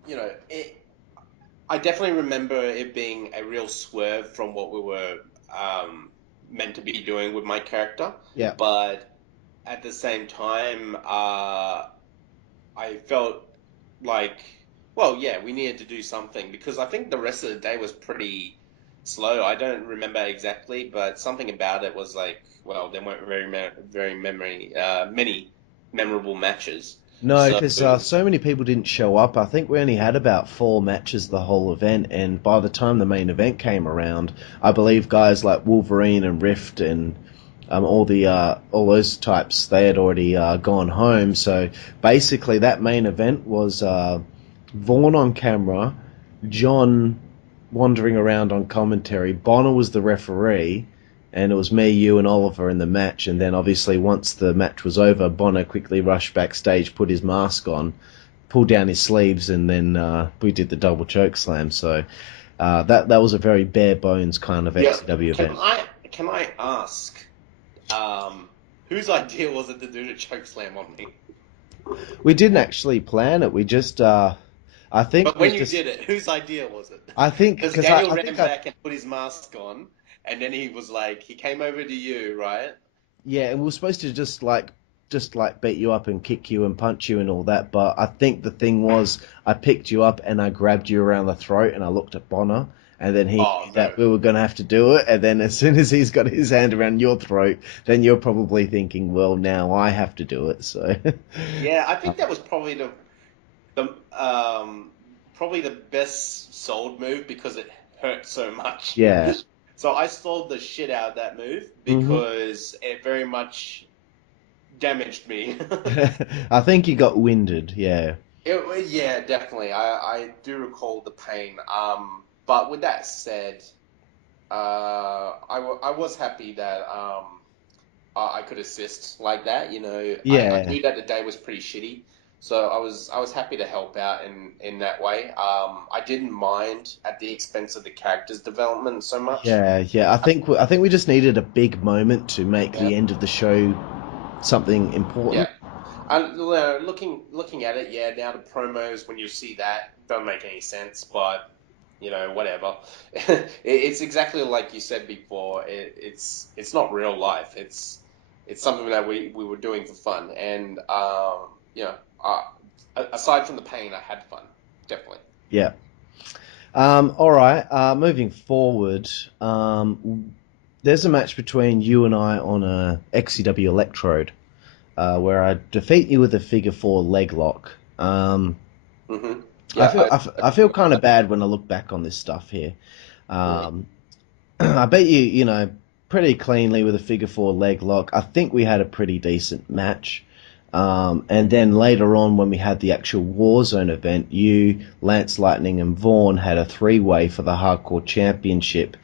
you know, I definitely remember it being a real swerve from what we were meant to be doing with my character. Yeah. But at the same time, I felt like, well, yeah, we needed to do something because I think the rest of the day was pretty slow. I don't remember exactly, but something about it was like, well, there weren't many memorable matches. No, So because so many people didn't show up. I think we only had about 4 matches the whole event, and by the time the main event came around, I believe guys like Wolverine and Rift and all those types they had already gone home. So basically, that main event was Vaughn on camera, John wandering around on commentary. Bonner was the referee, and it was me, you, and Oliver in the match. And then obviously once the match was over, Bonner quickly rushed backstage, put his mask on, pulled down his sleeves, and then we did the double choke slam. So that was a very bare bones kind of yeah, XCW event. can I ask, whose idea was it to do the choke slam on me? We didn't actually plan it. We just I think But it was when you just did it, whose idea was it? I think Because because Daniel I ran think I back and put his mask on, and then he was like, he came over to you, right? Yeah, and we were supposed to just like beat you up and kick you and punch you and all that, but I think the thing was I picked you up and I grabbed you around the throat and I looked at Bonner and then he Oh knew no. that we were gonna have to do it, and then as soon as he's got his hand around your throat, then you're probably thinking, well, now I have to do it. So Yeah, I think that was probably the probably the best sold move because it hurt so much. yeah. So I sold the shit out of that move hmm because it very much damaged me. I think you got winded. Yeah. Yeah, definitely. I do recall the pain. But with that said, I was happy that I could assist like that. You know, I Yeah. knew that the day was pretty shitty, so I was happy to help out in that way. I didn't mind at the expense of the character's development so much. Yeah. I think we just needed a big moment to make Yeah, the end of the show something yeah. important. And looking at it, yeah. Now the promos, when you see that, don't make any sense, but you know, whatever. It's exactly like you said before. It's not real life. It's something that we were doing for fun, and you know, aside from the pain, I had fun, definitely. Yeah. All right. Moving forward, there's a match between you and I on a XCW Electrode, where I defeat you with a figure 4 leg lock. Hmm. I Yeah, feel I I feel remember kind of that. bad when I look back on this stuff here. Mm. Um, I bet you pretty cleanly with a figure 4 leg lock. I think we had a pretty decent match. And then later on, when we had the actual Warzone event, you, Lance Lightning, and Vaughn had a 3-way for the Hardcore Championship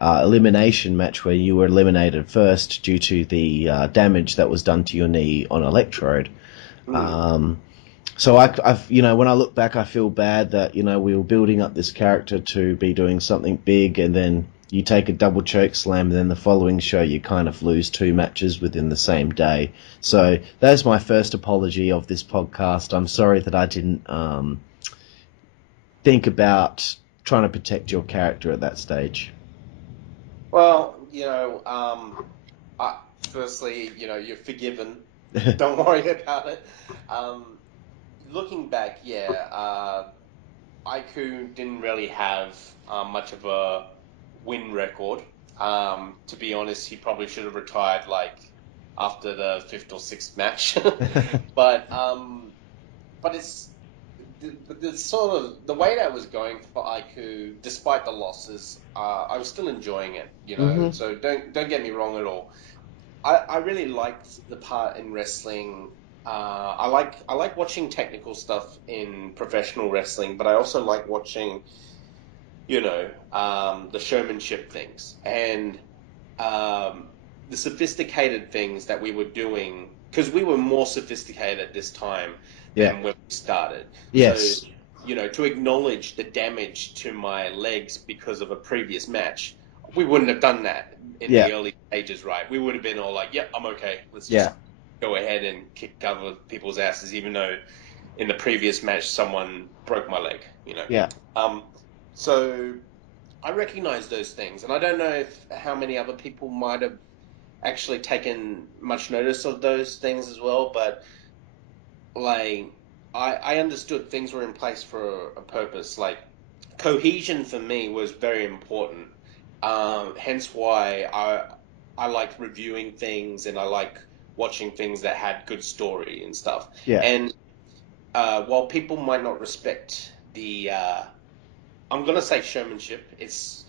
elimination match where you were eliminated first due to the damage that was done to your knee on Electrode. Mm. Um, so when I look back, I feel bad that we were building up this character to be doing something big, and then you take a double choke slam, and then the following show you kind of lose 2 matches within the same day. So that's my first apology of this podcast. I'm sorry that I didn't think about trying to protect your character at that stage. Well, firstly, you're forgiven. Don't worry about it. Um, Looking back, yeah, IKU didn't really have much of a win record. To be honest, he probably should have retired like after the fifth or sixth match. but but it's the sort of the way that was going for IKU, despite the losses, I was still enjoying it. You know, hmm so don't get me wrong at all. I really liked the part in wrestling. I like watching technical stuff in professional wrestling, but I also like watching, the showmanship things and um, the sophisticated things that we were doing because we were more sophisticated at this time Yeah. than when we started. So Yes. to acknowledge the damage to my legs because of a previous match, we wouldn't have done that in Yeah. the early stages, right? We would have been all like, yep, I'm okay. Let's just Yeah. go ahead and kick other people's asses, even though in the previous match someone broke my leg. Yeah. So I recognize those things, and I don't know how many other people might have actually taken much notice of those things as well, but like I understood things were in place for a purpose. Like cohesion for me was very important. Hence why I like reviewing things and I like watching things that had good story and stuff. Yeah. And while people might not respect the I'm gonna say showmanship. It's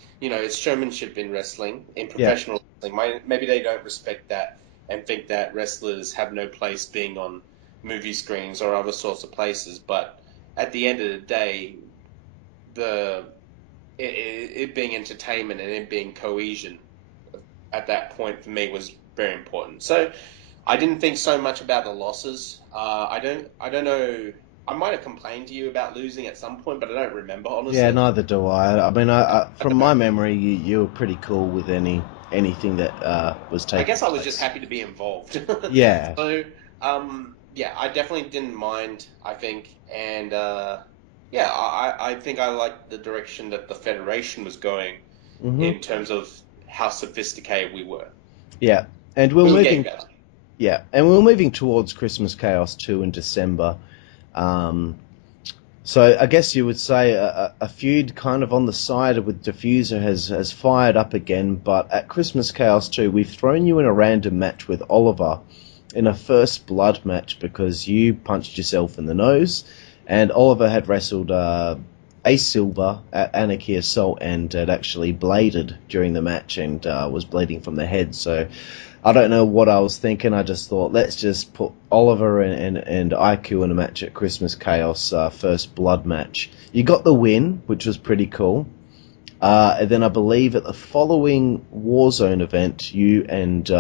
showmanship in wrestling, in Yeah. professional wrestling. Maybe they don't respect that and think that wrestlers have no place being on movie screens or other sorts of places. But at the end of the day, it being entertainment and it being cohesion at that point for me was very important. So I didn't think so much about the losses. I don't know. I might have complained to you about losing at some point, but I don't remember Yeah, honestly. neither do I. I mean, from my memory, you were pretty cool with anything that was I taking guess I was just place. happy to be involved. Yeah. So, yeah, I definitely didn't mind, I think. And, yeah, I think I liked the direction that the Federation was going Mhm. in terms of how sophisticated we were. Yeah, and We were getting better. Yeah, and we're moving towards Christmas Chaos 2 in December. Um, so I guess you would say a feud kind of on the side with Defuzer has fired up again, but at Christmas Chaos 2, we've thrown you in a random match with Oliver in a first blood match because you punched yourself in the nose, and Oliver had wrestled Ace Silver at Anarchy Assault and had actually bladed during the match and was bleeding from the head, so I don't know what I was thinking. I just thought, let's just put Oliver and IQ in a match at Christmas Chaos, first blood match. You got the win, which was pretty cool. And then I believe at the following Warzone event, you and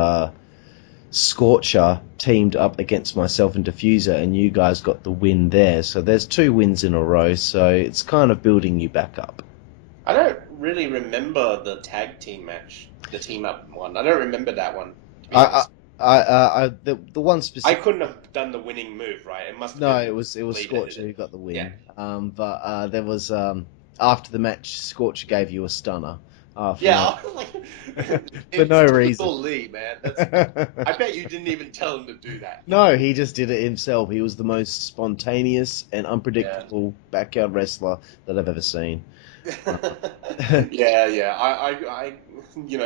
Scorcher teamed up against myself and Defuzer, and you guys got the win there. So there's 2 wins in a row, so it's kind of building you back up. I don't really remember the tag team match, the team up one. I don't remember that one, to be I, honest. the one I specific. couldn't have done the winning move, right? It must have No, been it was Lee that did Scorcher it. who got the Yeah. win. But there was after the match, Scorcher gave you a stunner. For Yeah, no I was like, for it's no reason. typical Lee, man. I bet you didn't even tell him to do that. No, he just did it himself. He was the most spontaneous and Yeah. unpredictable backyard wrestler that I've ever seen. Yeah.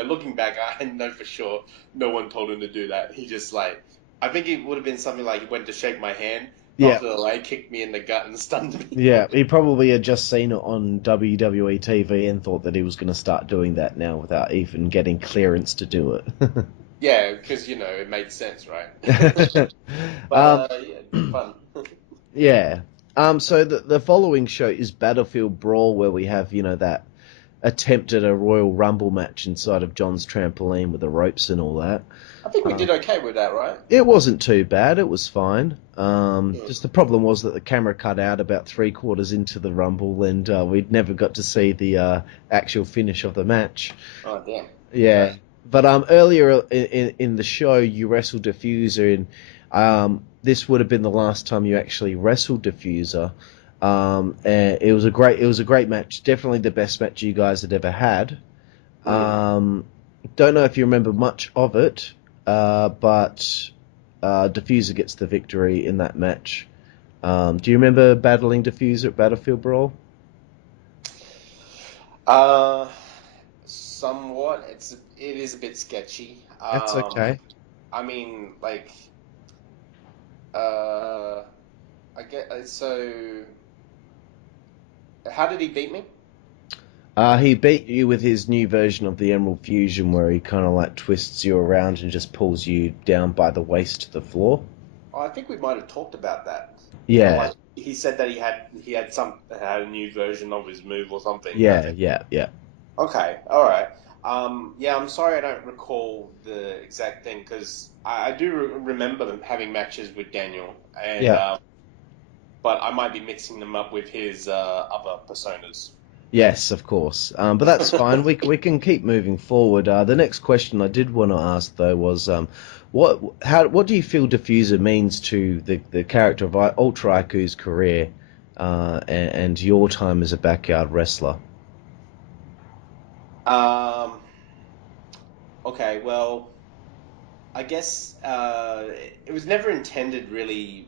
Looking back, I know for sure no one told him to do that. He just I think it would have been something like he went to shake my hand, got Yeah, to the leg, kicked me in the gut, and stunned me. yeah. He probably had just seen it on WWE TV and thought that he was going to start doing that now without even getting clearance to do it. Yeah, because it made sense, right? But um, yeah, good fun. Yeah. So the following show is Battlefield Brawl, where we have, that attempt at a Royal Rumble match inside of John's trampoline with the ropes and all that. I think we Um, did okay with that, right? it wasn't too bad. It was fine. Hmm. Just the problem was that the camera cut out about 3/4 into the Rumble, and we'd never got to see the actual finish of the match. Oh damn. Yeah, Okay. but earlier in the show, you wrestled Defuzer, and this would have been the last time you actually wrestled Defuzer. And it was a great match, definitely the best match you guys had ever had. Hmm. Don't know if you remember much of it, but Defuzer gets the victory in that match. Do you remember battling Defuzer at Battlefield Brawl? Uh, Somewhat. It is a bit sketchy. That's okay. I mean, uh, I get so. How did he beat me? He beat you with his new version of the Emerald Fusion, where he kind of like twists you around and just pulls you down by the waist to the floor. Oh, I think we might have talked about that. Yeah, He said that he had a new version of his move or something. I yeah, think. yeah, yeah, Okay, all right. Yeah, I'm sorry I don't recall the exact thing because I do remember them having matches with Daniel, and yeah. but I might be mixing them up with his other personas. Yes, of course. But that's fine. We can keep moving forward. The next question I did want to ask though was, what do you feel Defuzer means to the character of Ultra IQ's career, and your time as a backyard wrestler? Um, okay, well, I guess it was never intended really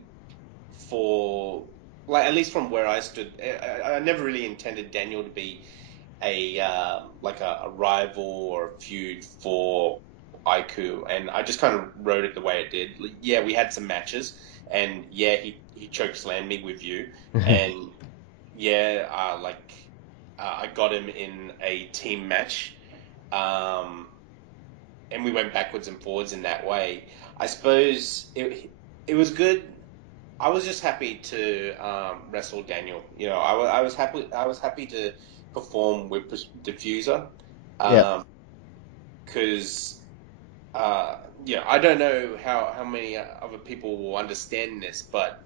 for, like, at least from where I stood, I never really intended Daniel to be a rival or a feud for IKU, and I just kind of wrote it the way it did. Yeah, we had some matches, and yeah, he choke slammed me with you, and yeah, I got him in a team match, um, and we went backwards and forwards in that way. I suppose it was good. I was just happy to wrestle Daniel. You know, I was happy. I was happy to perform with Defuzer, Yeah. because I don't know how many other people will understand this, but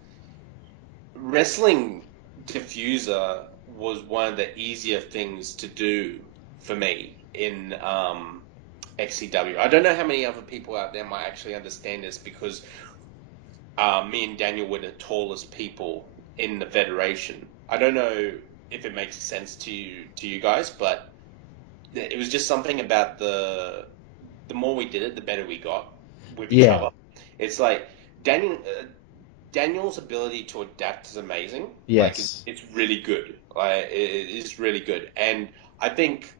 wrestling Defuzer was one of the easier things to do for me in XCW. I don't know how many other people out there might actually understand this, because me and Daniel were the tallest people in the federation. I don't know if it makes sense to you guys, but it was just something about the more we did it, the better we got with each Yeah. other. It's like Daniel's ability to adapt is amazing. Like Yes. it's really good. Like it's really good, and I think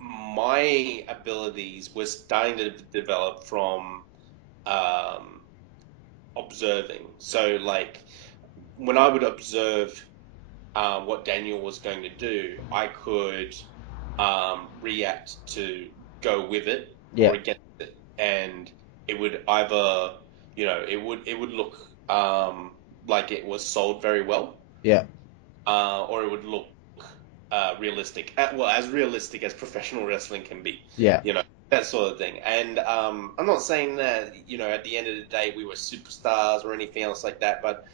my abilities were starting to develop from um, observing. So, like, when I would observe what Daniel was going to do, I could react to go with it Yeah. or against it, and it would either, it would look like it was sold very well, Yeah. or it would look realistic. Well, as realistic as professional wrestling can be, Yeah. you know, that sort of thing. And I'm not saying that, at the end of the day we were superstars or anything else like that, but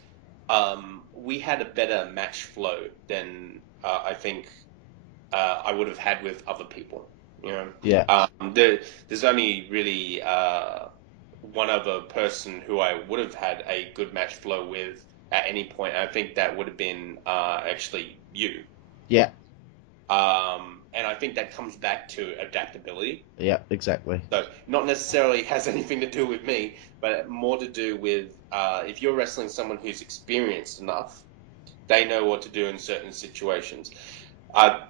we had a better match flow than I think I would have had with other people. Yeah. There's only really one other person who I would have had a good match flow with at any point. I think that would have been actually you. Yeah. And I think that comes back to adaptability. Yeah. Exactly. So not necessarily has anything to do with me, but more to do with if you're wrestling someone who's experienced enough, they know what to do in certain situations. Uh,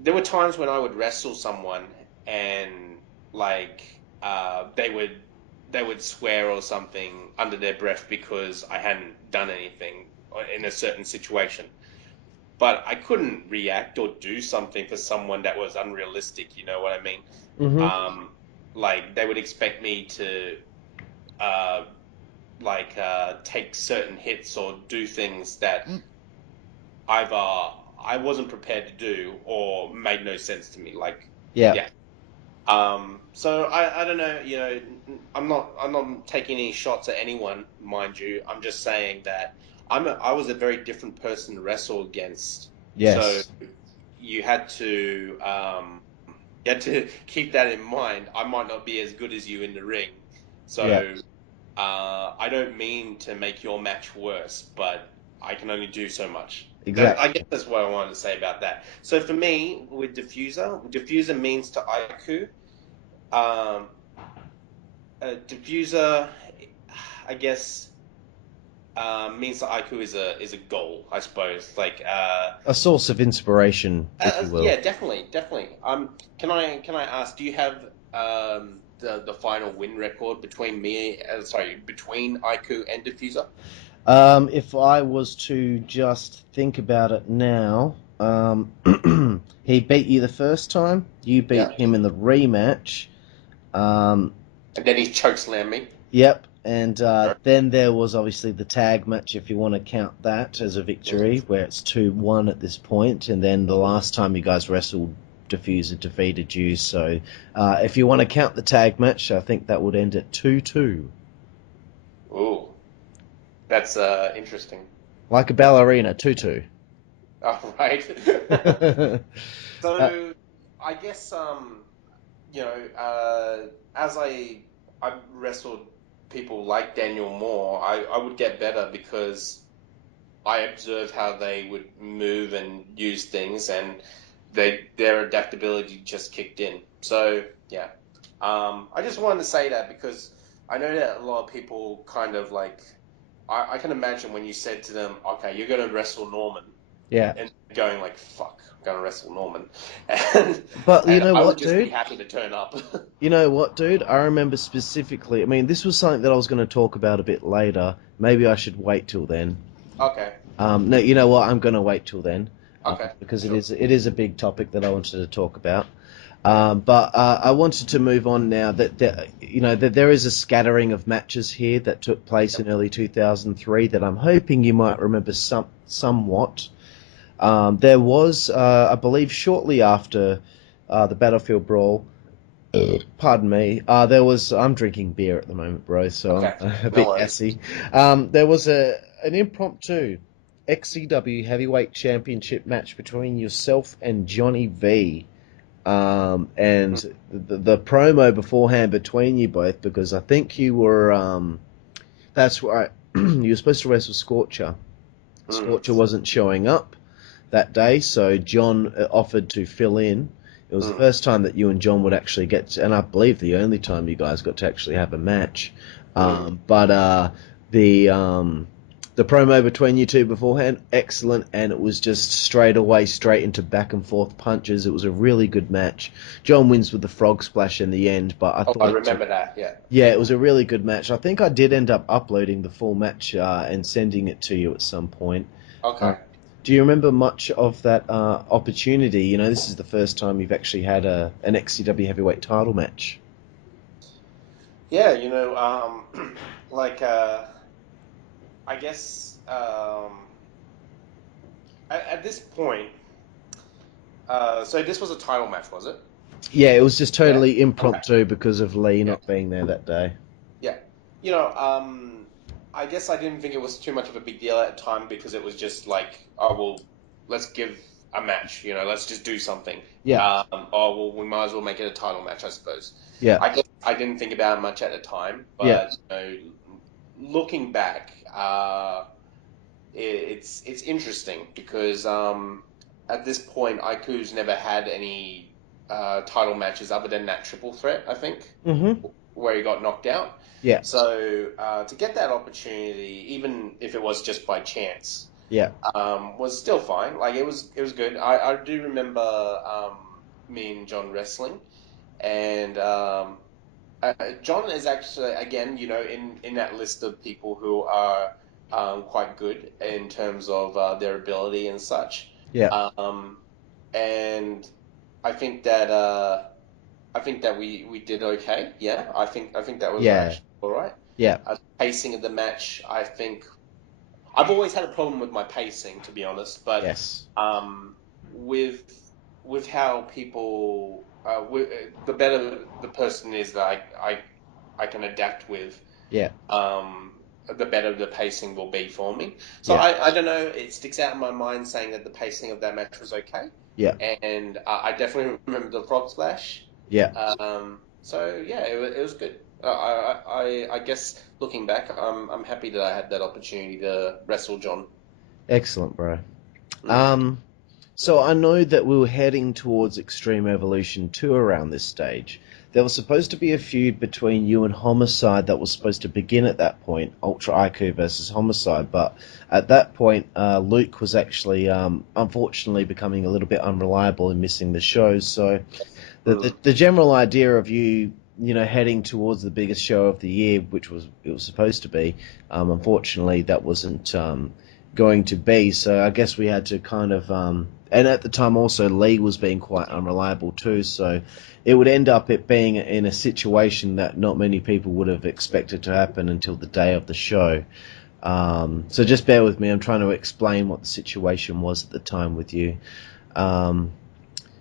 there were times when I would wrestle someone and like they would swear or something under their breath because I hadn't done anything in a certain situation. But I couldn't react or do something for someone that was unrealistic. You know what I mean? Mhm. Um, like they would expect me to uh, take certain hits or do things that either I wasn't prepared to do or made no sense to me. Like, Yeah. yeah. So I don't know. I'm not taking any shots at anyone, mind you. I'm just saying that I was a very different person to wrestle against. So Yes. you had to you had to keep that in mind. I might not be as good as you in the ring, Yeah. so I don't mean to make your match worse, but I can only do so much. I Exactly. guess that's what I wanted to say about that. So for me, with Defuzer means to IQ. Um, Defuzer, I guess, means that IQ is a goal, I suppose. Like, A source of inspiration, if you will. yeah, definitely, definitely. Can I ask? Do you have the final win record between between IQ and Defuzer? If I was to just think about it now, he beat you the first time. You beat Yeah. him in the rematch. Um, And then he chokeslammed me. yep. And then there was obviously the tag match, if you want to count that as a victory, where it's 2-1 at this point. And then the last time you guys wrestled, Defuser defeated you. So if you want to count the tag match, I think that would end at 2-2. Ooh. That's interesting. Like a ballerina, tutu. Oh, right. uh, So I guess as I wrestled people like Daniel Moore, I would get better because I observed how they would move and use things, and their adaptability just kicked in. So yeah, I just wanted to say that because I know that a lot of people kind of like I can imagine when you said to them, "Okay, you're going to wrestle Norman," yeah. and going like, "Fuck, I'm going to wrestle Norman," and But you and know I would what, just be dude? happy to turn up. You know what, dude? I remember specifically. I mean, this was something that I was going to talk about a bit later. Maybe I should wait till then. Okay, No, you know what? I'm going to wait till then okay, because sure, it is a big topic that I wanted to talk about. yeah, But I wanted to move on now that there is a scattering of matches here that took place yep. in early 2003 that I'm hoping you might remember somewhat. There was, I believe, shortly after the Battlefield Brawl. Pardon me. There was. I'm drinking beer at the moment, bro, so Okay, I'm a no bit worries. gassy. There was an impromptu XCW Heavyweight Championship match between yourself and Johnny V. And Mm, the promo beforehand between you both, because I think you were. That's right. You were supposed to wrestle Scorcher. mm, Scorcher wasn't showing up that day, so John offered to fill in. It was the mm, first time that you and John would actually get to, and I believe the only time you guys got to actually have a match. mm. But the the promo between you two beforehand, excellent, and it was just straight away, straight into back and forth punches. It was a really good match. John wins with the frog splash in the end, but I Oh, I thought it remember that. Yeah. yeah, it was a really good match. I think I did end up uploading the full match and sending it to you at some point. Uh, Okay. do you remember much of that opportunity? You know, this is the first time you've actually had an XCW heavyweight title match. Yeah, like I guess at this point, so this was a title match, was it? Yeah, it was just Yeah. totally Okay. impromptu because of Lee Yeah. not being there that day. Yeah. I guess I didn't think it was too much of a big deal at the time because it was just like, oh well, let's give a match. Let's just do something. Yeah, Oh well, we might as well make it a title match, I suppose. yeah, I guess I didn't think about it much at the time, yeah, but looking back, it's interesting because at this point, IKU's never had any title matches other than that triple threat, I think, mhm, where he got knocked out. yeah, So to get that opportunity, even if it was just by chance, yeah, was still fine. Like it was good. I do remember me and John wrestling, and John is actually, again, in that list of people who are quite good in terms of their ability and such. yeah, Um, and I think that we did okay. Yeah, I think that was yeah, actually all right. yeah. Pacing of the match, I think I've always had a problem with my pacing, to be honest. But Yes, with how people, the better the person is that I can adapt with, yeah, the better the pacing will be for me. So yeah, I don't know. It sticks out in my mind saying that the pacing of that match was okay, yeah, and I definitely remember the frog splash. yeah. So yeah, it was good. I guess looking back, I'm happy that I had that opportunity to wrestle John. Excellent, bro. Mm. Um, So I know that we were heading towards Extreme Evolution 2 around this stage. There was supposed to be a feud between you and Homicide that was supposed to begin at that point, Ultra IQ versus Homicide, but at that point, Luke was actually, unfortunately, becoming a little bit unreliable and missing the shows. So Mm. the general idea of heading towards the biggest show of the year, it was supposed to be, unfortunately, that wasn't going to be. So I guess we had to kind of, and at the time also Lee was being quite unreliable too. So it would end up it being in a situation that not many people would have expected to happen until the day of the show. So just bear with me. I'm trying to explain what the situation was at the time with you. Um,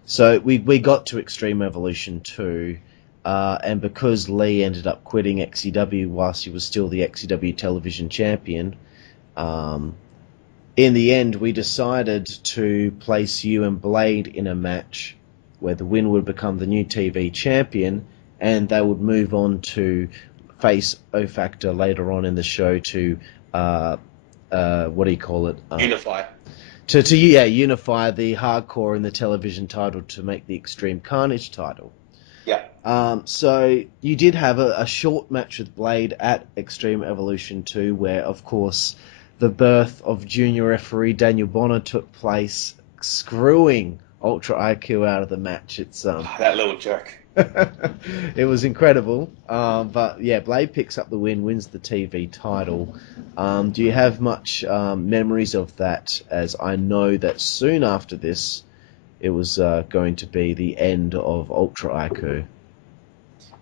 so we got to Extreme Evolution 2, and because Lee ended up quitting XCW whilst he was still the XCW television champion, In the end, we decided to place you and Blade in a match where the winner would become the new TV champion, and they would move on to face O Factor later on in the show to what do you call it? Unify. To unify the hardcore and the television title to make the Extreme Carnage title. Yeah. So you did have a short match with Blade at Extreme Evolution 2, where, of course, the birth of junior referee Daniel Bonner took place, screwing Ultra IQ out of the match. It's That little jerk. it was incredible. But yeah, Blade picks up the win, wins the TV title. Do you have much memories of that? As I know that soon after this, it was going to be the end of Ultra IQ.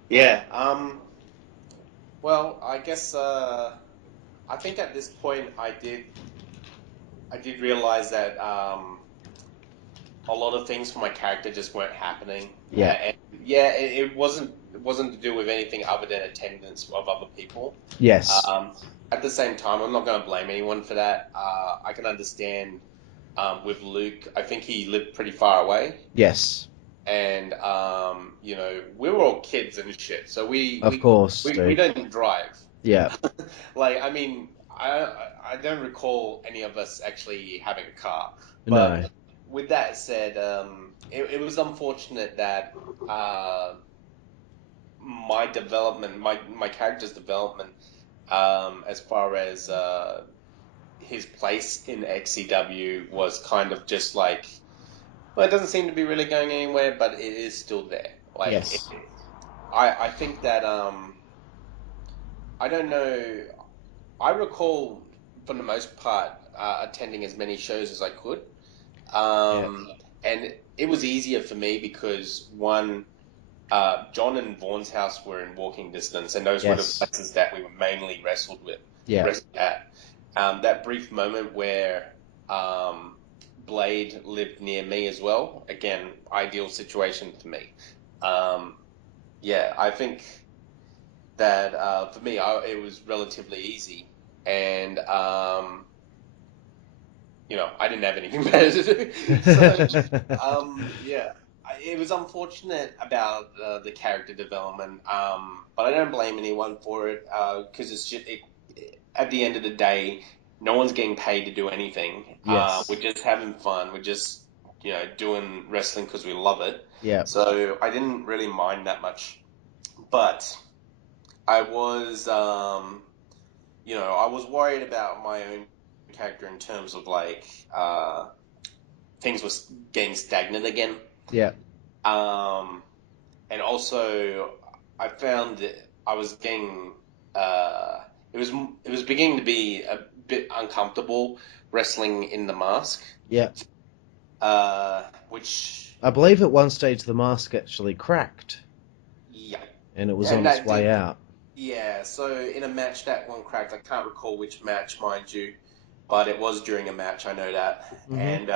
Yeah. Well, I guess I think at this point I did realize that a lot of things for my character just weren't happening. Yeah. And yeah, it wasn't to do with anything other than attendance of other people. Yes. At the same time, I'm not going to blame anyone for that. I can understand with Luke. I think he lived pretty far away. Yes. And you know, we were all kids and shit, so we don't drive. Yeah. Like, I mean, I don't recall any of us actually having a car. No. But with that said, it was unfortunate that my development, my character's development, as far as his place in XCW was kind of just like, well, it doesn't seem to be really going anywhere, but it is still there. Like, Yes. I think that I don't know. I recall, for the most part, attending as many shows as I could, and it was easier for me because one, John and Vaughn's house were in walking distance, and those were the places that we were mainly wrestled at. That brief moment where Blade lived near me as well. Again, ideal situation for me. Yeah, I think that for me, it was relatively easy, and you know, I didn't have anything better to do. So, yeah, it was unfortunate about the character development, but I don't blame anyone for it because it's just at the end of the day, no one's getting paid to do anything. Yes. We're just having fun. We're just, you know, doing wrestling because we love it. Yeah. So I didn't really mind that much. But I was, you know, I was worried about my own character in terms of like things were getting stagnant again. Yeah. And also I found that I was getting it was beginning to be a bit uncomfortable wrestling in the mask. Yeah. Which I believe at one stage the mask actually cracked. Yeah. And it was on its way out. Yeah, so in a match that one cracked. I can't recall which match, mind you, but it was during a match, I know that. Mm-hmm. And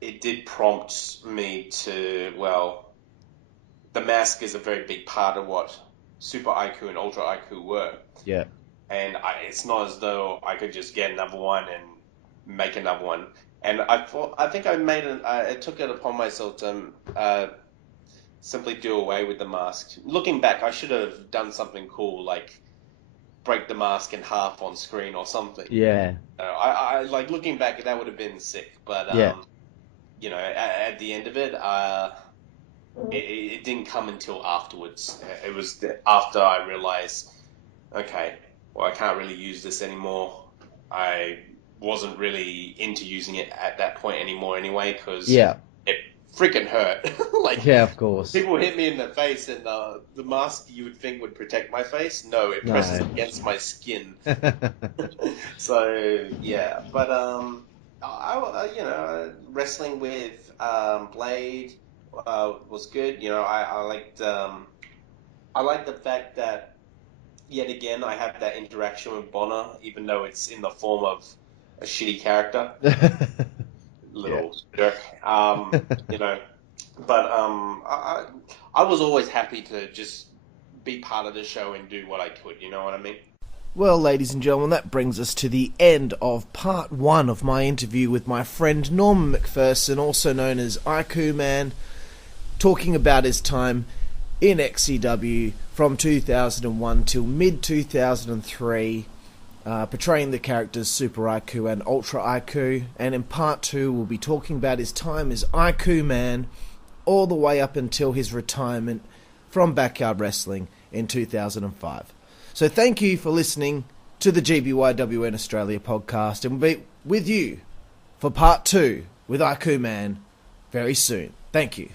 it did prompt me to, well, the mask is a very big part of what Super IQ and Ultra IQ were. Yeah. And it's not as though I could just get another one and make another one. And I think I took it upon myself to simply do away with the mask. Looking back, I should have done something cool, like break the mask in half on screen or something. Yeah. I like looking back, that would have been sick. But you know, at the end of it, it didn't come until afterwards. It was after I realized, okay, well, I can't really use this anymore. I wasn't really into using it at that point anymore anyway, because it freaking hurt. Like, yeah, of course. People hit me in the face, and the mask you would think would protect my face, no, it presses against my skin. So yeah, but I you know, wrestling with Blade was good. You know, I liked the fact that yet again I have that interaction with Bonner, even though it's in the form of a shitty character. Little jerk. You know, but I was always happy to just be part of the show and do what I could. You know what I mean? Well, ladies and gentlemen, that brings us to the end of part 1 of my interview with my friend Norman McPherson, also known as IKUman, talking about his time in XCW from 2001 till mid-2003, portraying the characters Super IKU and Ultra IKU. And in part 2, we'll be talking about his time as IKUman all the way up until his retirement from Backyard Wrestling in 2005. So thank you for listening to the GBYWN Australia podcast, and we'll be with you for part 2 with IKUman very soon. Thank you.